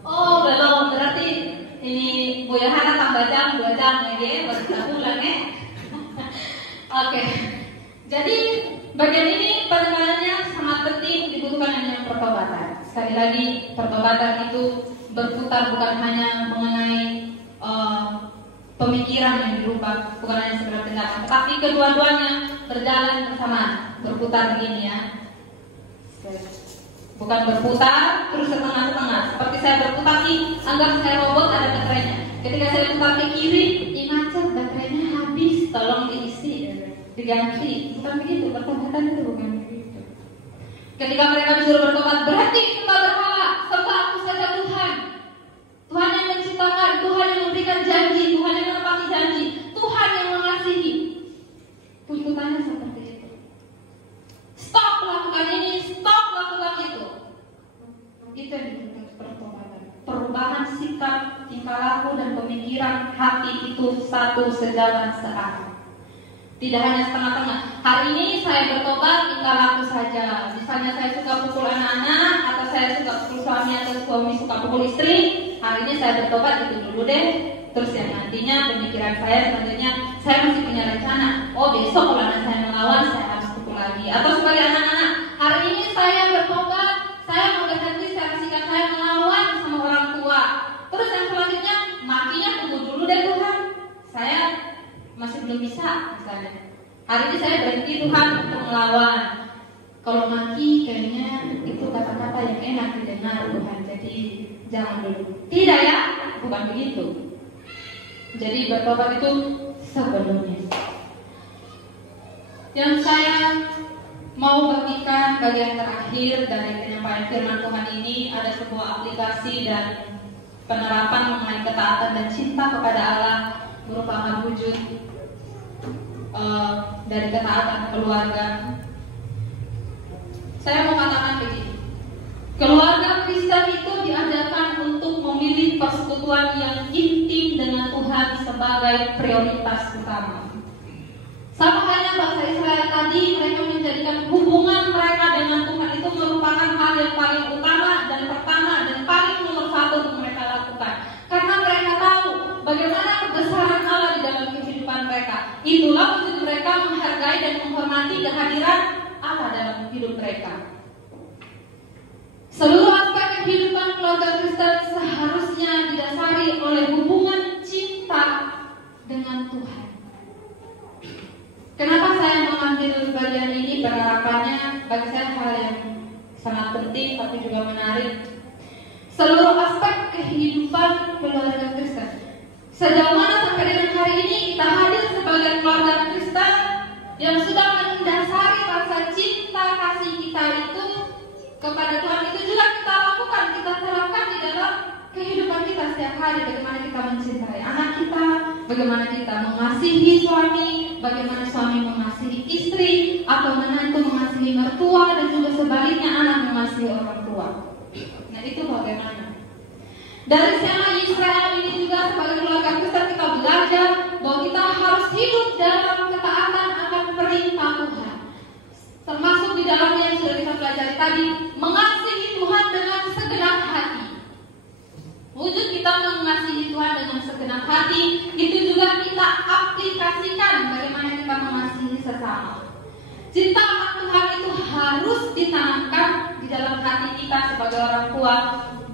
Oh belum, berarti ini Bu Yohana tambah jam 2 jam lagi baru kita pulang ya. Oke. Jadi bagian ini penekanannya sangat penting, dibutuhkan yang pertobatan. Sekali lagi, pertobatan itu berputar bukan hanya mengenai pemikiran yang dirubah, bukan hanya sekedar tindakan, tetapi kedua-duanya berjalan bersama, berputar begini ya. Bukan berputar terus setengah-setengah. Seperti saya berputar nih, anggap saya robot ada baterainya. Ketika saya putar ke kiri, macet baterainya habis, tolong diisi, diganti. Bukan begitu, pertobatan itu bukan begitu. Ketika mereka disuruh bertobat, berhenti sembah berhala, sembah aku saja Tuhan. Tuhan yang menciptakan, Tuhan yang memberikan janji, Tuhan yang menepati janji, Tuhan yang mengasihi. Tuntutannya seperti itu. Stop lakukan ini, stop lakukan itu. Itu yang dituntut pertobatan. Perubahan sikap, tingkah laku dan pemikiran hati itu satu sejalan searah. Tidak hanya setengah-tengah. Hari ini saya bertobat tingkah laku saja. Misalnya saya suka pukul anak-anak, atau saya suka pukul suami, atau suami suka pukul istri. Hari ini saya bertobat itu dulu deh. Terus yang nantinya pemikiran saya selanjutnya, saya masih punya rencana. Oh besok kalau anak saya melawan, saya harus pukul lagi. Atau sebagai anak-anak, hari ini saya bertobat, saya mau berhenti sikap saya melawan sama orang tua. Terus yang selanjutnya, makinya tunggu dulu deh Tuhan. Saya masih belum bisa misalnya. Hari ini saya berhenti Tuhan untuk melawan. Kalau maki kayaknya itu kata-kata yang enak didengar Tuhan. Jadi jangan dulu. Tidak ya, bukan begitu. Jadi bertobat itu sebelumnya. Yang saya mau bagikan bagian terakhir dari penyampaian firman Tuhan ini ada sebuah aplikasi dan penerapan mengenai ketaatan dan cinta kepada Allah merupakan wujud dari ketaatan keluarga. Saya mau katakan begini, keluarga Kristen itu diajarkan untuk memilih persekutuan yang intim dengan Tuhan sebagai prioritas utama. Sama halnya bangsa Israel tadi, mereka menjadikan hubungan mereka dengan Tuhan itu merupakan hal yang paling utama dan pertama dan paling nomor satu untuk mereka lakukan. Karena mereka tahu bagaimana kebesaran Allah di dalam kehidupan mereka. Itulah wujud mereka menghargai dan menghormati kehadiran Allah dalam hidup mereka. Seluruh aspek kehidupan keluarga Kristen seharusnya didasari oleh hubungan cinta dengan Tuhan. Kenapa saya mengambil bagian ini? Penerapannya bagi saya hal yang sangat penting tapi juga menarik. Seluruh aspek kehidupan keluarga Kristen, sejauh mana sampai dengan hari ini kita hadir sebagai keluarga Kristen yang sudah mendasari rasa cinta kasih kita itu kepada Tuhan, itu juga kita lakukan, kita terapkan di dalam kehidupan kita setiap hari. Bagaimana kita mencintai anak kita, bagaimana kita mengasihi suami, bagaimana suami mengasihi istri, atau menantu mengasihi mertua, dan juga sebaliknya anak mengasihi orang tua. Nah itu bagaimana. Dari sema Israel ini juga sebagai keluarga Kristen kita belajar bahwa kita harus hidup dalam ketaatan akan perintah Tuhan. Termasuk di dalamnya yang sudah kita pelajari tadi, mengasihi Tuhan dengan segenap hati. Wujud kita mengasihi Tuhan dengan segenap hati itu juga kita aplikasikan bagaimana kita mengasihi sesama. Cinta akan Tuhan itu harus ditanamkan di dalam hati kita sebagai orang tua.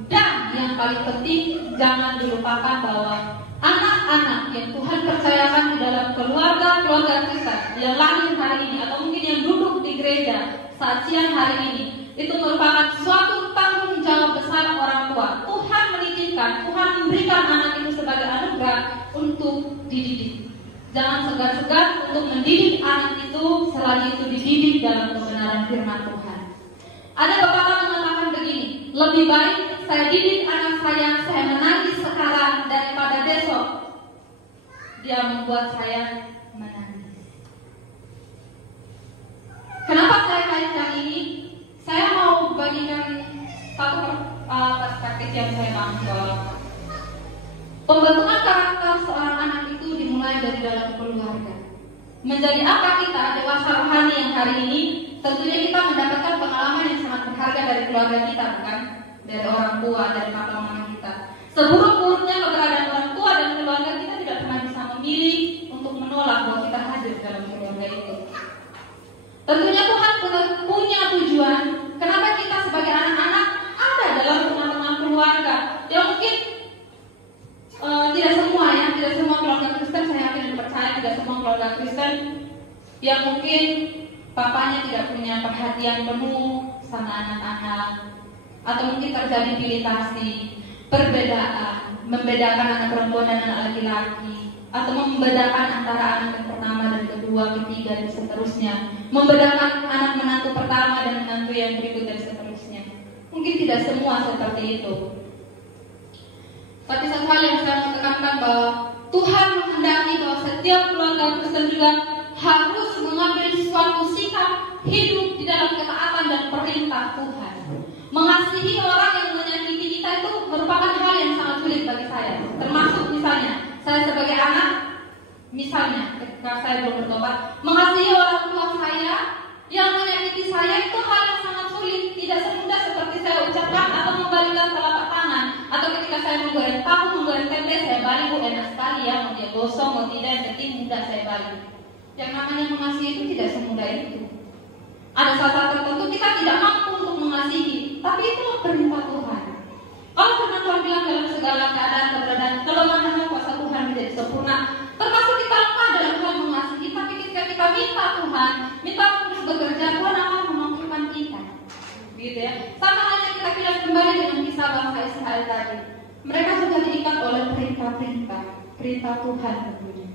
Dan yang paling penting, jangan dilupakan bahwa anak-anak yang Tuhan percayakan di dalam keluarga Kristen yang lahir hari ini atau mungkin yang duduk di gereja saat siang hari ini, itu merupakan suatu tanggung jawab besar orang tua. Tuhan menitipkan, Tuhan memberikan anak itu sebagai anugerah untuk dididik. Jangan segan-segan untuk mendidik anak itu, selagi itu dididik dalam kebenaran firman Tuhan. Ada pepatah mengatakan begini, lebih baik saya didik anak saya menangis sekarang daripada besok dia membuat saya menangis. Kenapa saya kaitkan ini? Saya mau bagikan satu perspektif yang saya bangun. Pembentukan karakter seorang anak itu dimulai dari dalam keluarga. Menjadi apa kita dewasa rohani yang hari ini? Tentunya kita mendapatkan pengalaman yang sangat berharga dari keluarga kita, bukan? Dari orang tua, dari papa mama kita. Seburuk-buruknya keberadaan orang tua dan keluarga, kita tidak pernah bisa memilih untuk menolak bahwa kita hadir dalam keluarga itu. Tentunya Tuhan punya tujuan kenapa kita sebagai anak-anak ada dalam tengah-tengah keluarga. Ya mungkin tidak semua keluarga Kristen, saya yakin percaya tidak semua keluarga Kristen yang mungkin papanya tidak punya perhatian penuh sama anak-anak, atau mungkin terjadi pilitasi, perbedaan, membedakan anak perempuan dan anak laki-laki, atau membedakan antara anak yang pertama dan kedua, ketiga dan seterusnya, membedakan anak menantu pertama dan menantu yang berikut dan seterusnya. Mungkin tidak semua seperti itu. Tapi satu hal yang saya mau tekankan bahwa Tuhan menghendaki bahwa setiap keluarga Kristen juga harus mengambil suatu sikap hidup di dalam ketaatan dan perintah Tuhan. Mengasihi orang yang menyakiti kita itu merupakan hal yang sangat sulit bagi saya. Termasuk misalnya, saya sebagai anak, misalnya ketika saya belum bertobat, mengasihi orang tua saya yang menyakiti saya itu hal yang sangat sulit. Tidak semudah seperti saya ucapkan atau membalikkan telapak tangan. Atau ketika saya menggoreng tahu, menggoreng tempe, saya balik, enak sekali ya, mau dia gosong, mau tidak, yang penting mudah saya balik. Yang namanya mengasihi itu tidak semudah itu. Ada saat-saat tertentu kita tidak mampu untuk mengasihi, tapi itulah perintah Tuhan. Kalau firman Tuhan bilang dalam segala keadaan keberadaan kelemahan kuasa Tuhan menjadi sempurna, termasuk kita lemah dalam hal mengasihi, tapi ketika kita minta Tuhan, minta terus bekerja, Tuhan akan memampukan kita. Gitu ya. Sama halnya kita bilang kembali dengan kisah bangsa Israel tadi. Mereka sudah diikat oleh perintah Tuhan tentunya.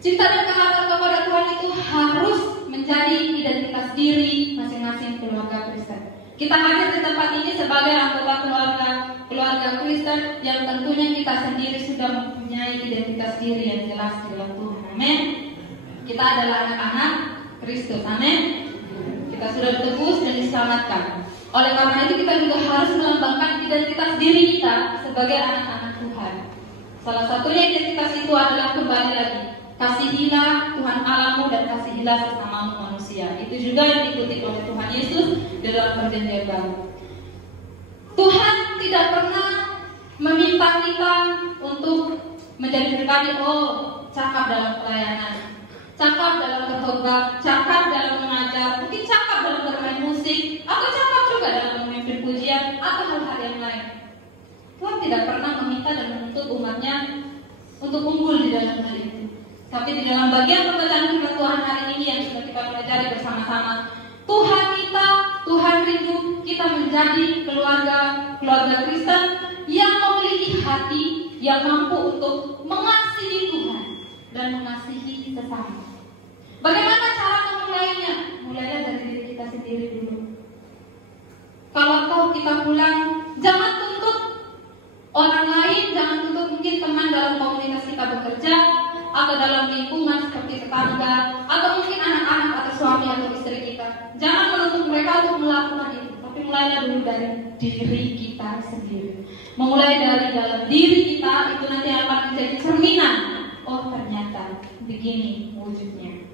Cinta dan ketaatan kepada Tuhan itu harus menjadi identitas diri masing-masing keluarga Kristen. Kita hadir di tempat ini sebagai anggota keluarga Kristen yang tentunya kita sendiri sudah mempunyai identitas diri yang jelas di dalam Tuhan. Amin. Kita adalah anak-anak Kristus. Amin. Kita sudah ditebus dan diselamatkan. Oleh karena itu kita juga harus melambangkan identitas diri kita sebagai anak-anak Tuhan. Salah satunya identitas itu adalah kembali lagi, kasihilah Tuhan Allahmu dan kasihilah sesamamu manusia. Itu juga yang diikuti oleh Tuhan Yesus dalam perjanjian baru. Tuhan tidak pernah meminta kita untuk menjadi pribadi cakap dalam pelayanan, cakap dalam berkhotbah, cakap dalam mengajar, mungkin cakap dalam bermain musik, atau cakap juga dalam memimpin pujian atau hal-hal yang lain. Tuhan tidak pernah meminta dan menuntut umatnya untuk unggul di dalam hal itu. Tapi di dalam bagian pembacaan firman Tuhan hari ini yang sudah kita pelajari bersama-sama, Tuhan minta, Tuhan rindu kita menjadi keluarga Kristen yang memiliki hati yang mampu untuk mengasihi Tuhan dan mengasihi sesama. Bagaimana cara memulainya? Mulainya dari diri kita sendiri dulu. Kalau kita pulang, jangan tuntut orang lain, jangan tuntut mungkin teman dalam komunitas kita bekerja, atau dalam lingkungan seperti tetangga, atau mungkin anak-anak atau suami atau istri kita. Jangan menuntut mereka untuk melakukan itu, tapi mulainya dulu dari diri kita sendiri. Memulai dari dalam diri kita, itu nanti akan menjadi cerminan. Oh ternyata begini wujudnya.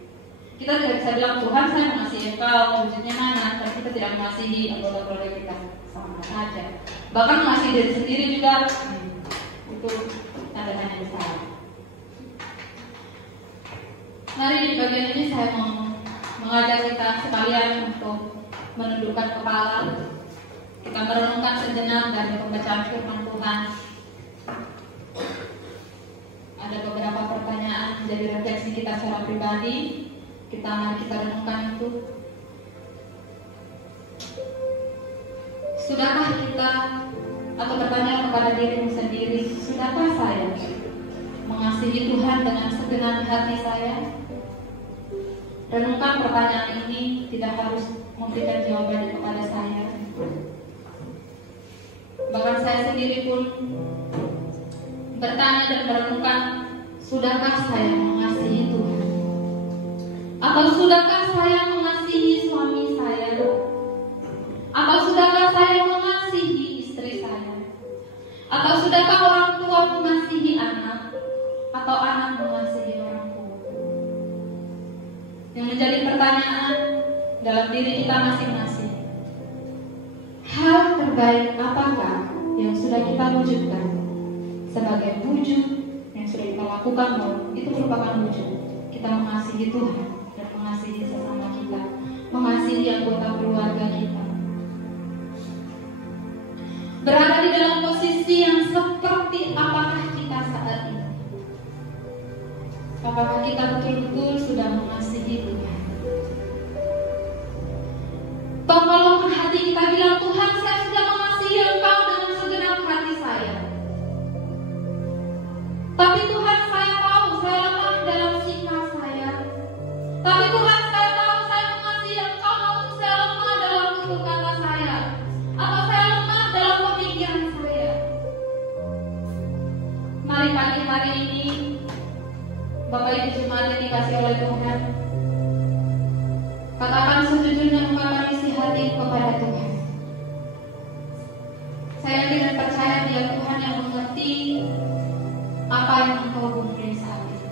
Kita tidak bisa bilang Tuhan saya mengasihi engkau, wujudnya mana? Tapi kita tidak mengasihi anggota keluarga kita, sama saja. Bahkan mengasihi diri sendiri juga itu tanda tanya besar. Mari di bagian ini saya mau mengajak kita sekalian untuk menundukkan kepala. Kita merenungkan sejenak dari pembacaan firman Tuhan. Ada beberapa pertanyaan menjadi refleksi kita secara pribadi. Mari kita renungkan itu. Sudahkah kita, atau bertanya kepada dirimu sendiri, sudahkah saya mengasihi Tuhan dengan segenap hati saya? Renungkan pertanyaan ini, tidak harus memberikan jawaban kepada saya. Bahkan saya sendiri pun bertanya dan merenungkan, sudahkah saya mengasihi Tuhan? Atau sudahkah saya mengasihi suami saya? Atau sudahkah saya mengasihi istri saya? Atau sudahkah orang tua mengasihi anak? Atau anak mengasihi orang tua? Yang menjadi pertanyaan dalam diri kita masing-masing. Hal terbaik apakah yang sudah kita wujudkan sebagai wujud yang sudah kita lakukan? Itu merupakan wujud kita mengasihi Tuhan dan mengasihi sesama kita, mengasihi anggota keluarga kita. Berada di dalam posisi yang seperti apakah kita saat ini? Apakah kita betul-betul sudah mengasihi Tuhan? Toh walaupun hati kita bilang, Tuhan saya sudah mengasihi Engkau dengan segenap hati saya, tapi Tuhan saya tahu saya lemah dalam sikap saya. Tapi Tuhan saya tahu saya mengasihi Engkau, namun saya lemah dalam tutur kata saya, atau saya lemah dalam pemikiran saya. Mari pagi hari ini, Bapak Ibu Jemaat yang dikasihi oleh Tuhan, katakan sejujurnya ungkapan isi hati kepada Tuhan. Saya dengan percaya Dia Tuhan yang mengerti apa yang Engkau gumuli saat ini.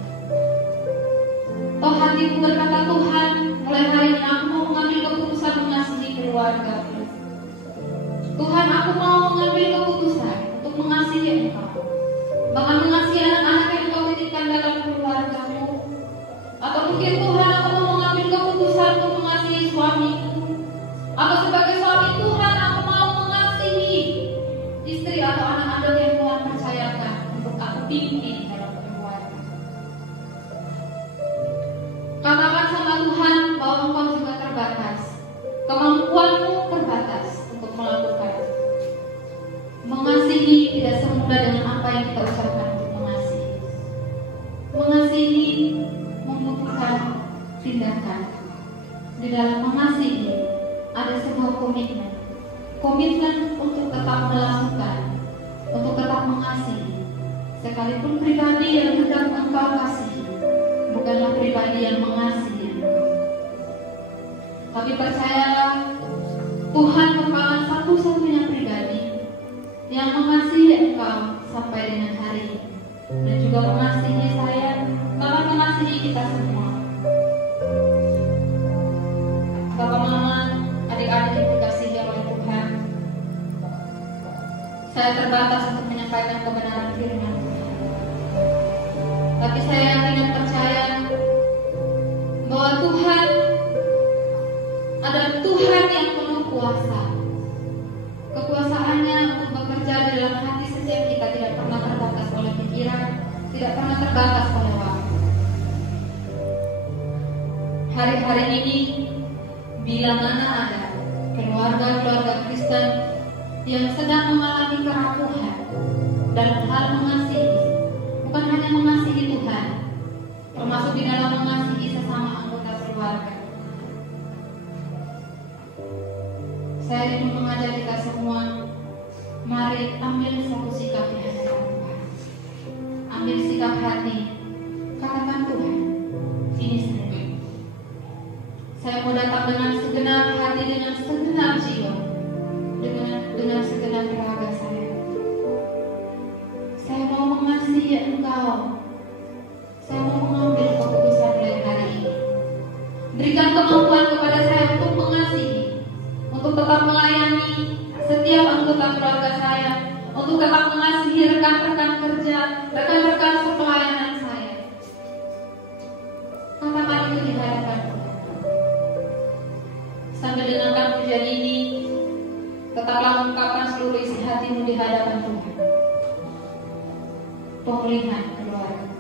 Toh hatiku berkata, Tuhan, mulai hari ini aku mau mengambil keputusan mengasihi keluarga. Tuhan, aku mau mengambil keputusan untuk mengasihi Engkau, bahkan mengasihi anak-anak yang Engkau titipkan dalam keluarga-Mu. Atau mungkin Tuhan, aku mau mengambil keputusan untuk mengasihi suamiku, atau sebagai suami Tuhan, aku mau mengasihi istri atau anak-anak yang Tuhan percayakan untuk aku pimpin dalam keluarga. Katakan sama Tuhan bahwa Engkau juga terbatas, kemampuanmu terbatas untuk melakukan. Mengasihi tidak semudah dengan apa yang kita ucapkan untuk mengasihi. Mengasihi membutuhkan tindakan. Di dalam mengasihi ada sebuah komitmen. Komitmen untuk tetap melakukan, untuk tetap mengasihi. Sekalipun pribadi yang hendak engkau kasihi bukanlah pribadi yang mengasihi engkau. Tapi percayalah, Tuhan merupakan satu-satunya pribadi yang mengasihi engkau sampai dengan hari ini, dan juga mengasihi saya, bahkan mengasihi kita semua. Bapak, Mama, adik-adik yang dikasihi oleh Tuhan, saya terbatas untuk menyampaikan kebenaran firman Tuhan. Tapi saya yakin dan percaya bahwa Tuhan adalah Tuhan yang penuh kuasa. Kekuasaannya untuk bekerja di dalam hati setiap kita tidak pernah terbatas oleh pikiran, tidak pernah terbatas oleh waktu. Hari-hari ini, bila mana ada keluarga-keluarga Kristen yang sedang mengalami kerapuhan dalam hal mengasihi, bukan hanya mengasihi Tuhan, termasuk di dalam mengasihi sesama anggota keluarga, saya ingin mengajak kita semua, mari ambil satu sikap di hadapan Tuhan. Ambil sikap hati, katakan Tuhan, ini saya. Saya mau datang dengan segenap hati, dengan segenap jiwa, dengan segenap raga saya. Saya mau mengasihi Engkau. Saya mau mengambil keputusan mulai hari ini. Berikan kemampuan kepada saya untuk mengasihi, untuk tetap melayani setiap anggota keluarga saya, untuk tetap mengasihi rekan-rekan kerja, rekan-rekan sepelayanan saya. Katakan hatimu di hadapan Tuhan. Pemulihan keluarga.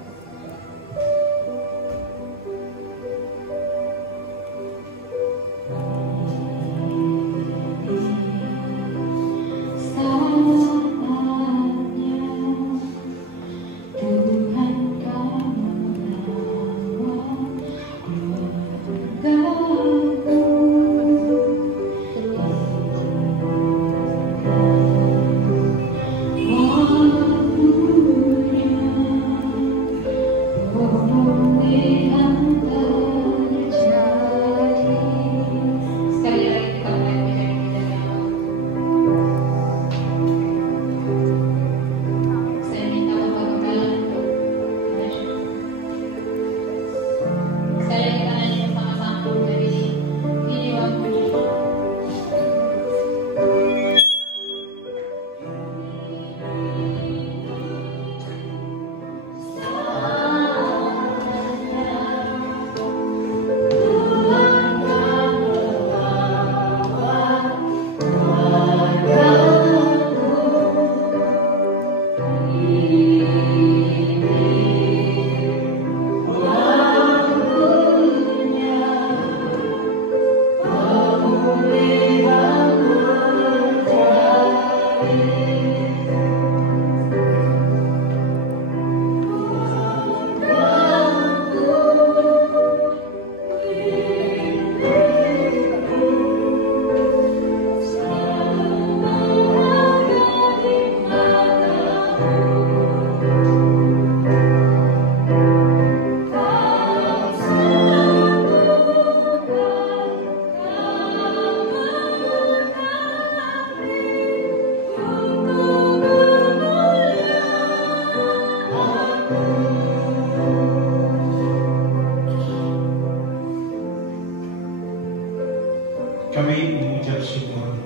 Kami mengucap syukur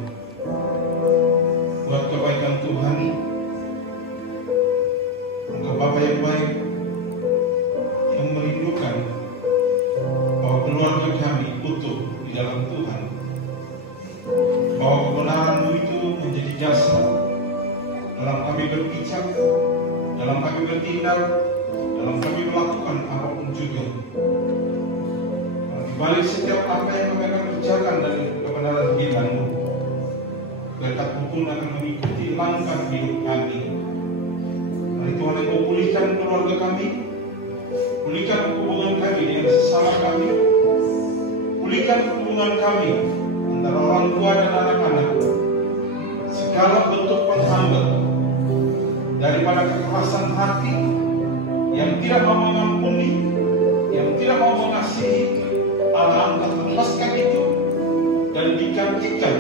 buat kebaikan Tuhan, Engkau Bapa yang baik, yang merindukan bahwa keluarga kami utuh di dalam Tuhan, bahwa kebenaran-Mu itu menjadi dasar dalam kami berbicara, dalam kami bertindak, dalam kami melakukan apapun juga. Di balik setiap apa yang kami akan kerjakan dari kebenaran firman-Mu, berkat-Mu pun akan mengikuti langkah hidup kami. Mari Tuhan Engkau pulihkan keluarga kami, pulihkan hubungan kami dengan sesama kami, pulihkan hubungan kami antara orang tua dan anak-anak. Segala bentuk penghambat daripada kekerasan hati yang tidak mau mengampuni, yang tidak mau mengasihi, Allah angkat lepaskan itu dan digantikan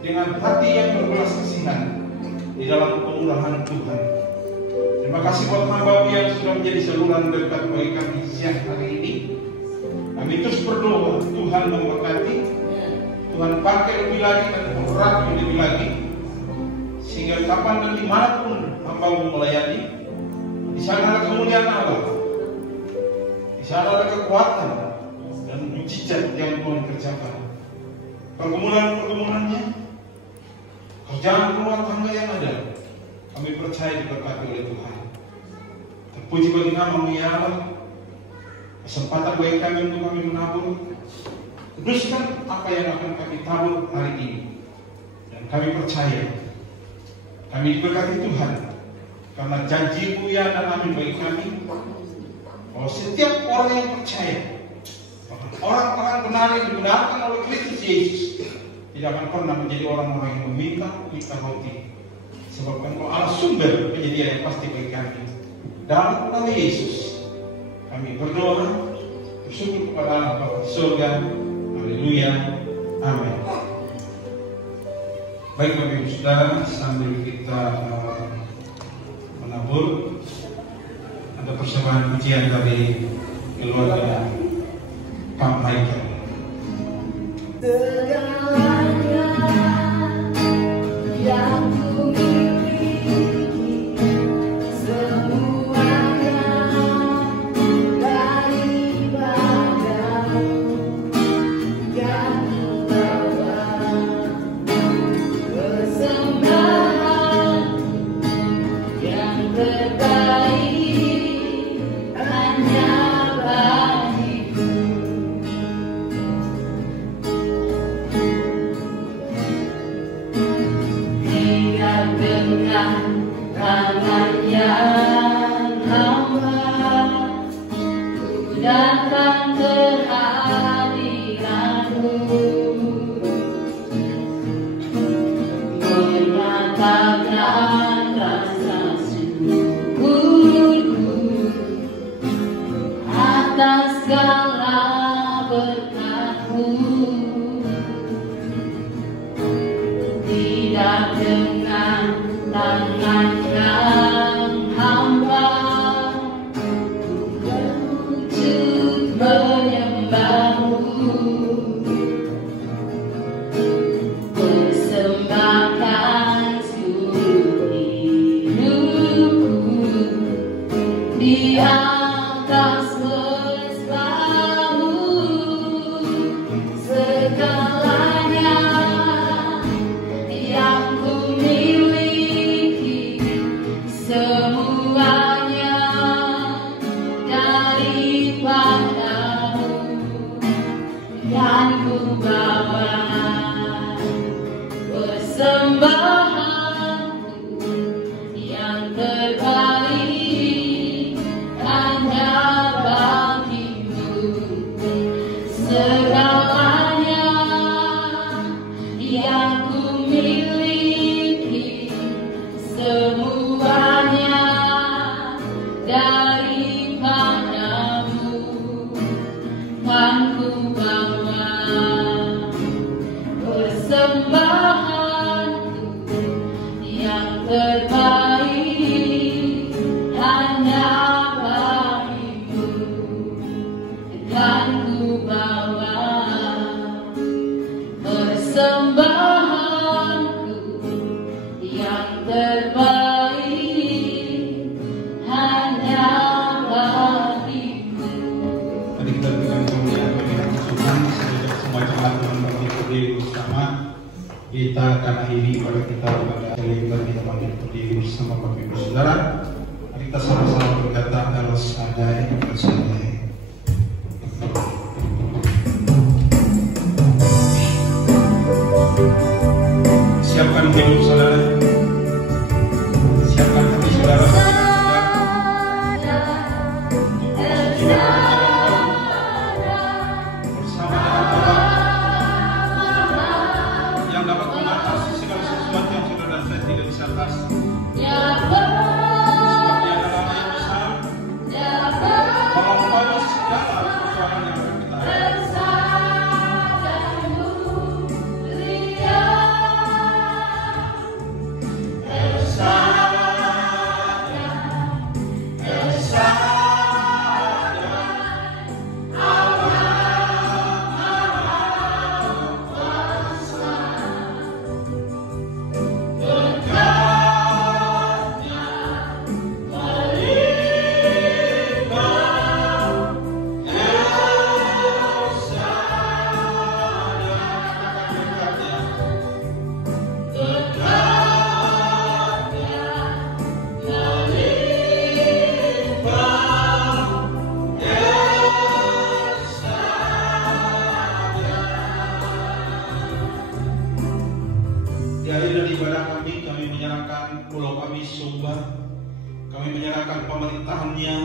dengan hati yang berbelas kasihan di dalam kemurahan Tuhan. Terima kasih buat hamba-Mu yang sudah menjadi saluran berkat bagi kami siang hari ini. Kami terus berdoa Tuhan memberkati, Tuhan pakai lebih lagi dan memberkati lebih lagi, sehingga kapan dan dimanapun hamba-Mu melayani, di sana ada kemuliaan Allah, di sana ada kekuatan dan mujizat yang Tuhan kerjakan. Pergumulan-pergumulannya, kerjaan rumah tangga yang ada, kami percaya diberkati oleh Tuhan. Terpuji bagi nama-Mu ya Allah. Kesempatan bagi kami untuk kami menabur, kuduskan apa yang akan kami tabur hari ini. Dan kami percaya kami diberkati Tuhan, karena janji-Mu ya dan amin bagi kami, bahwa setiap orang yang percaya, orang-orang benar yang dibenarkan oleh Kristus Yesus, tidak akan pernah menjadi orang-orang yang meminta roti. Sebab Engkau Allah sumber penyediaan yang pasti bagi kami. Dalam nama Yesus kami berdoa, bersyukur kepada Allah Bapa di surga. Haleluya, amin. Baik Bapak Ibu Saudara, sambil kita menabur, ada persembahan pujian dari keluarga Kampaikan. Segalanya yang ku miliki, semuanya daripada-Mu yang ku bawa. Persembahan terbaik hanya bagiku. Hingga dengan tangan yang hamba ku datang ke hadiratmu, menyatakan rasa syukurku atas segala berkat-Mu. Tidak dengan tangan yang hamba ku berwujud menyembah-Mu, persembahkan seluruh hidupku di atas mesbah-Mu. Segalanya yang ku miliki, semuanya daripada-Mu, dan ku bawa persembahanku yang terbaik hanya bagi-Mu. Segalanya yang ku miliki, semuanya daripada-Mu, kan ku bawa persembahanku yang terbaik hanya bagi-Mu, kan ku bawa persembahanku yang terbaik hanya bagi-Mu. Mari kita berikan kemuliaan bagi nama Tuhan. Semoga semua jemaat Tuhan bagi berdiri bersama. Kita akan akhiri pada kita pada lebar kita bagi berdiri bersama Bapak Ibu Saudara. Mari kita sama-sama berkata harus sadai bersadai. Siapkan hidup saudara, siapkan hati saudara. Bersama dengan Allah yang dapat mengatasi segala sesuatu yang saudara dan saya tidak bisa atasi. Sebab Dia adalah Allah yang besar, melampaui segala persoalan yang akan kita hadapi. Di akhir dari ibadah kami menyerahkan pulau kami Sumba, kami menyerahkan pemerintahannya,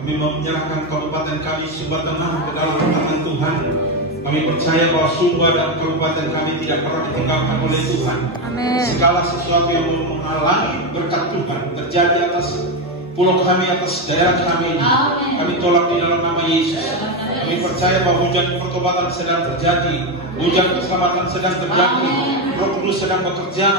kami menyerahkan kabupaten kami Sumba Tengah ke dalam tangan Tuhan. Kami percaya bahwa Sumba dan kabupaten kami tidak pernah ditinggalkan oleh Tuhan. Amin. Segala sesuatu yang menghalangi berkat Tuhan terjadi atas pulau kami, atas daerah kami, kami tolak di dalam nama Yesus. Kami percaya bahwa hujan pertobatan sedang terjadi, hujan keselamatan sedang terjadi, Roh Kudus sedang bekerja.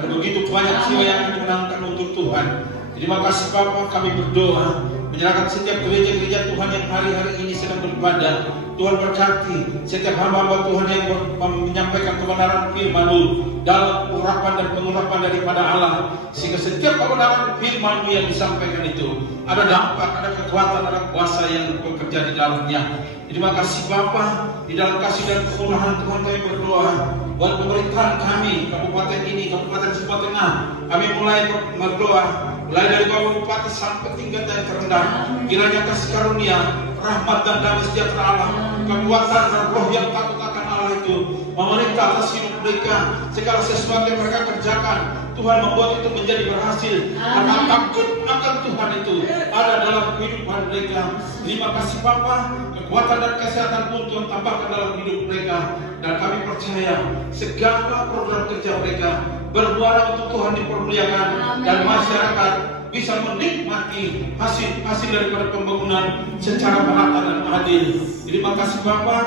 Ada begitu banyak jiwa yang akan dimenangkan untuk Tuhan. Terima kasih Bapa, kami berdoa menyerahkan setiap gereja-gereja Tuhan yang hari-hari ini sedang beribadah. Tuhan berkati setiap hamba-hamba Tuhan yang menyampaikan kebenaran firman-Mu dalam urapan dan pengurapan daripada Allah, sehingga setiap kebenaran firman-Mu yang disampaikan itu ada dampak, ada kekuatan, ada kuasa yang bekerja di dalamnya. Terima kasih Bapa, di dalam kasih dan kemurahan Tuhan kami berdoa buat pemerintahan kami, kabupaten ini, Kabupaten Sumba Tengah. Kami mulai berdoa mulai dari Bapak Bupati sampai tingkat yang terendah. Kiranya kasih karunia, rahmat dan damai sejahtera Allah, kekuatan dan roh yang takut akan Allah itu memerintah atas hidup mereka. Segala sesuatu yang mereka kerjakan, Tuhan membuat itu menjadi berhasil. Karena takut akan Tuhan itu ada dalam kehidupan mereka. Terima kasih Bapa, kekuatan dan kesehatan pun Tuhan tambahkan dalam hidup mereka. Dan kami percaya segala program kerja mereka bermuara untuk Tuhan dipermuliakan dan masyarakat bisa menikmati hasil daripada pembangunan secara merata dan adil. Terima kasih Bapak.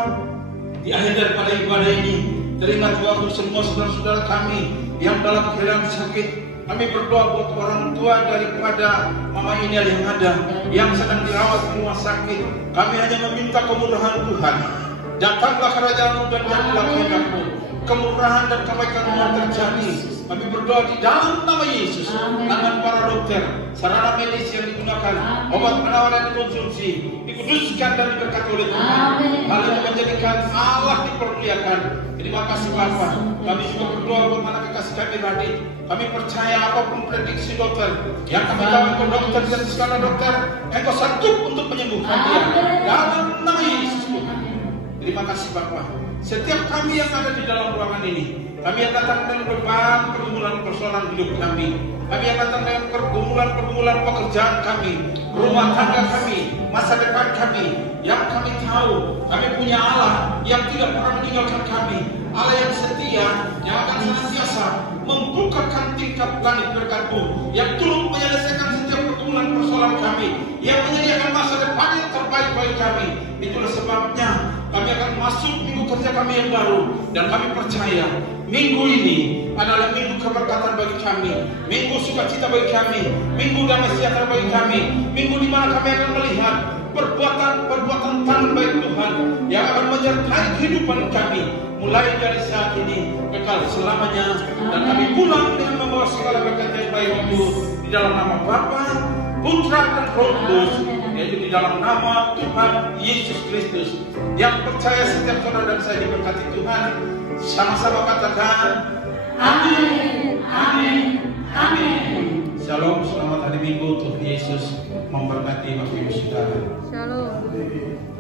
Di akhir daripada ibadah ini, terima Tuhan untuk semua saudara-saudara kami yang dalam keadaan sakit. Kami berdoa buat orang tua daripada Mama Inial yang ada, yang sedang dirawat di rumah sakit. Kami hanya meminta kemurahan Tuhan. Datanglah kerajaan-Mu dan jadilah kehendak-Mu. Kemurahan dan kebaikan-Mu terjadi. Kami berdoa di dalam nama Yesus. Tangan para dokter, sarana medis yang digunakan, obat penawar yang dikonsumsi, dikuduskan dan diberkati oleh Tuhan. Hal itu menjadikan Allah dipermuliakan. Terima kasih Bapa. Kami juga berdoa buat mana kekasih kami Radit. Kami percaya apapun prediksi dokter yang kami tahu ke dokter dan segala dokter, Engkau sanggup untuk menyembuhkan dia. Dalam nama Yesus. Terima kasih Bapa. Setiap kami yang ada di dalam ruangan ini, kami yang datang dengan beban pergumulan persoalan hidup kami, kami yang datang dengan pergumulan pekerjaan kami, rumah tangga kami, masa depan kami, yang kami tahu kami punya Allah yang tidak pernah meninggalkan kami, Allah yang setia, yang akan senantiasa membukakan tingkap langit berkat-Mu, yang turut menyelesaikan setiap pergumulan persoalan kami, yang menyediakan masa depan yang terbaik bagi kami. Itulah sebabnya kami akan masuk minggu kerja kami yang baru, dan kami percaya minggu ini adalah minggu keberkatan bagi kami, minggu sukacita bagi kami, minggu damai sejahtera bagi kami, minggu di mana kami akan melihat perbuatan tangan baik Tuhan yang akan menyertai kehidupan kami mulai dari saat ini kekal selamanya. Dan kami pulang dengan membawa segala berkat yang baik itu di dalam nama Bapa, Putra dan Roh Kudus, yaitu di dalam nama Tuhan Yesus Kristus. Yang percaya setiap saudara dan saya diberkati Tuhan, sama-sama katakan amin, amin, amin. Shalom, selamat hari Minggu. Tuhan Yesus memberkati Bapak Ibu Saudara. Shalom.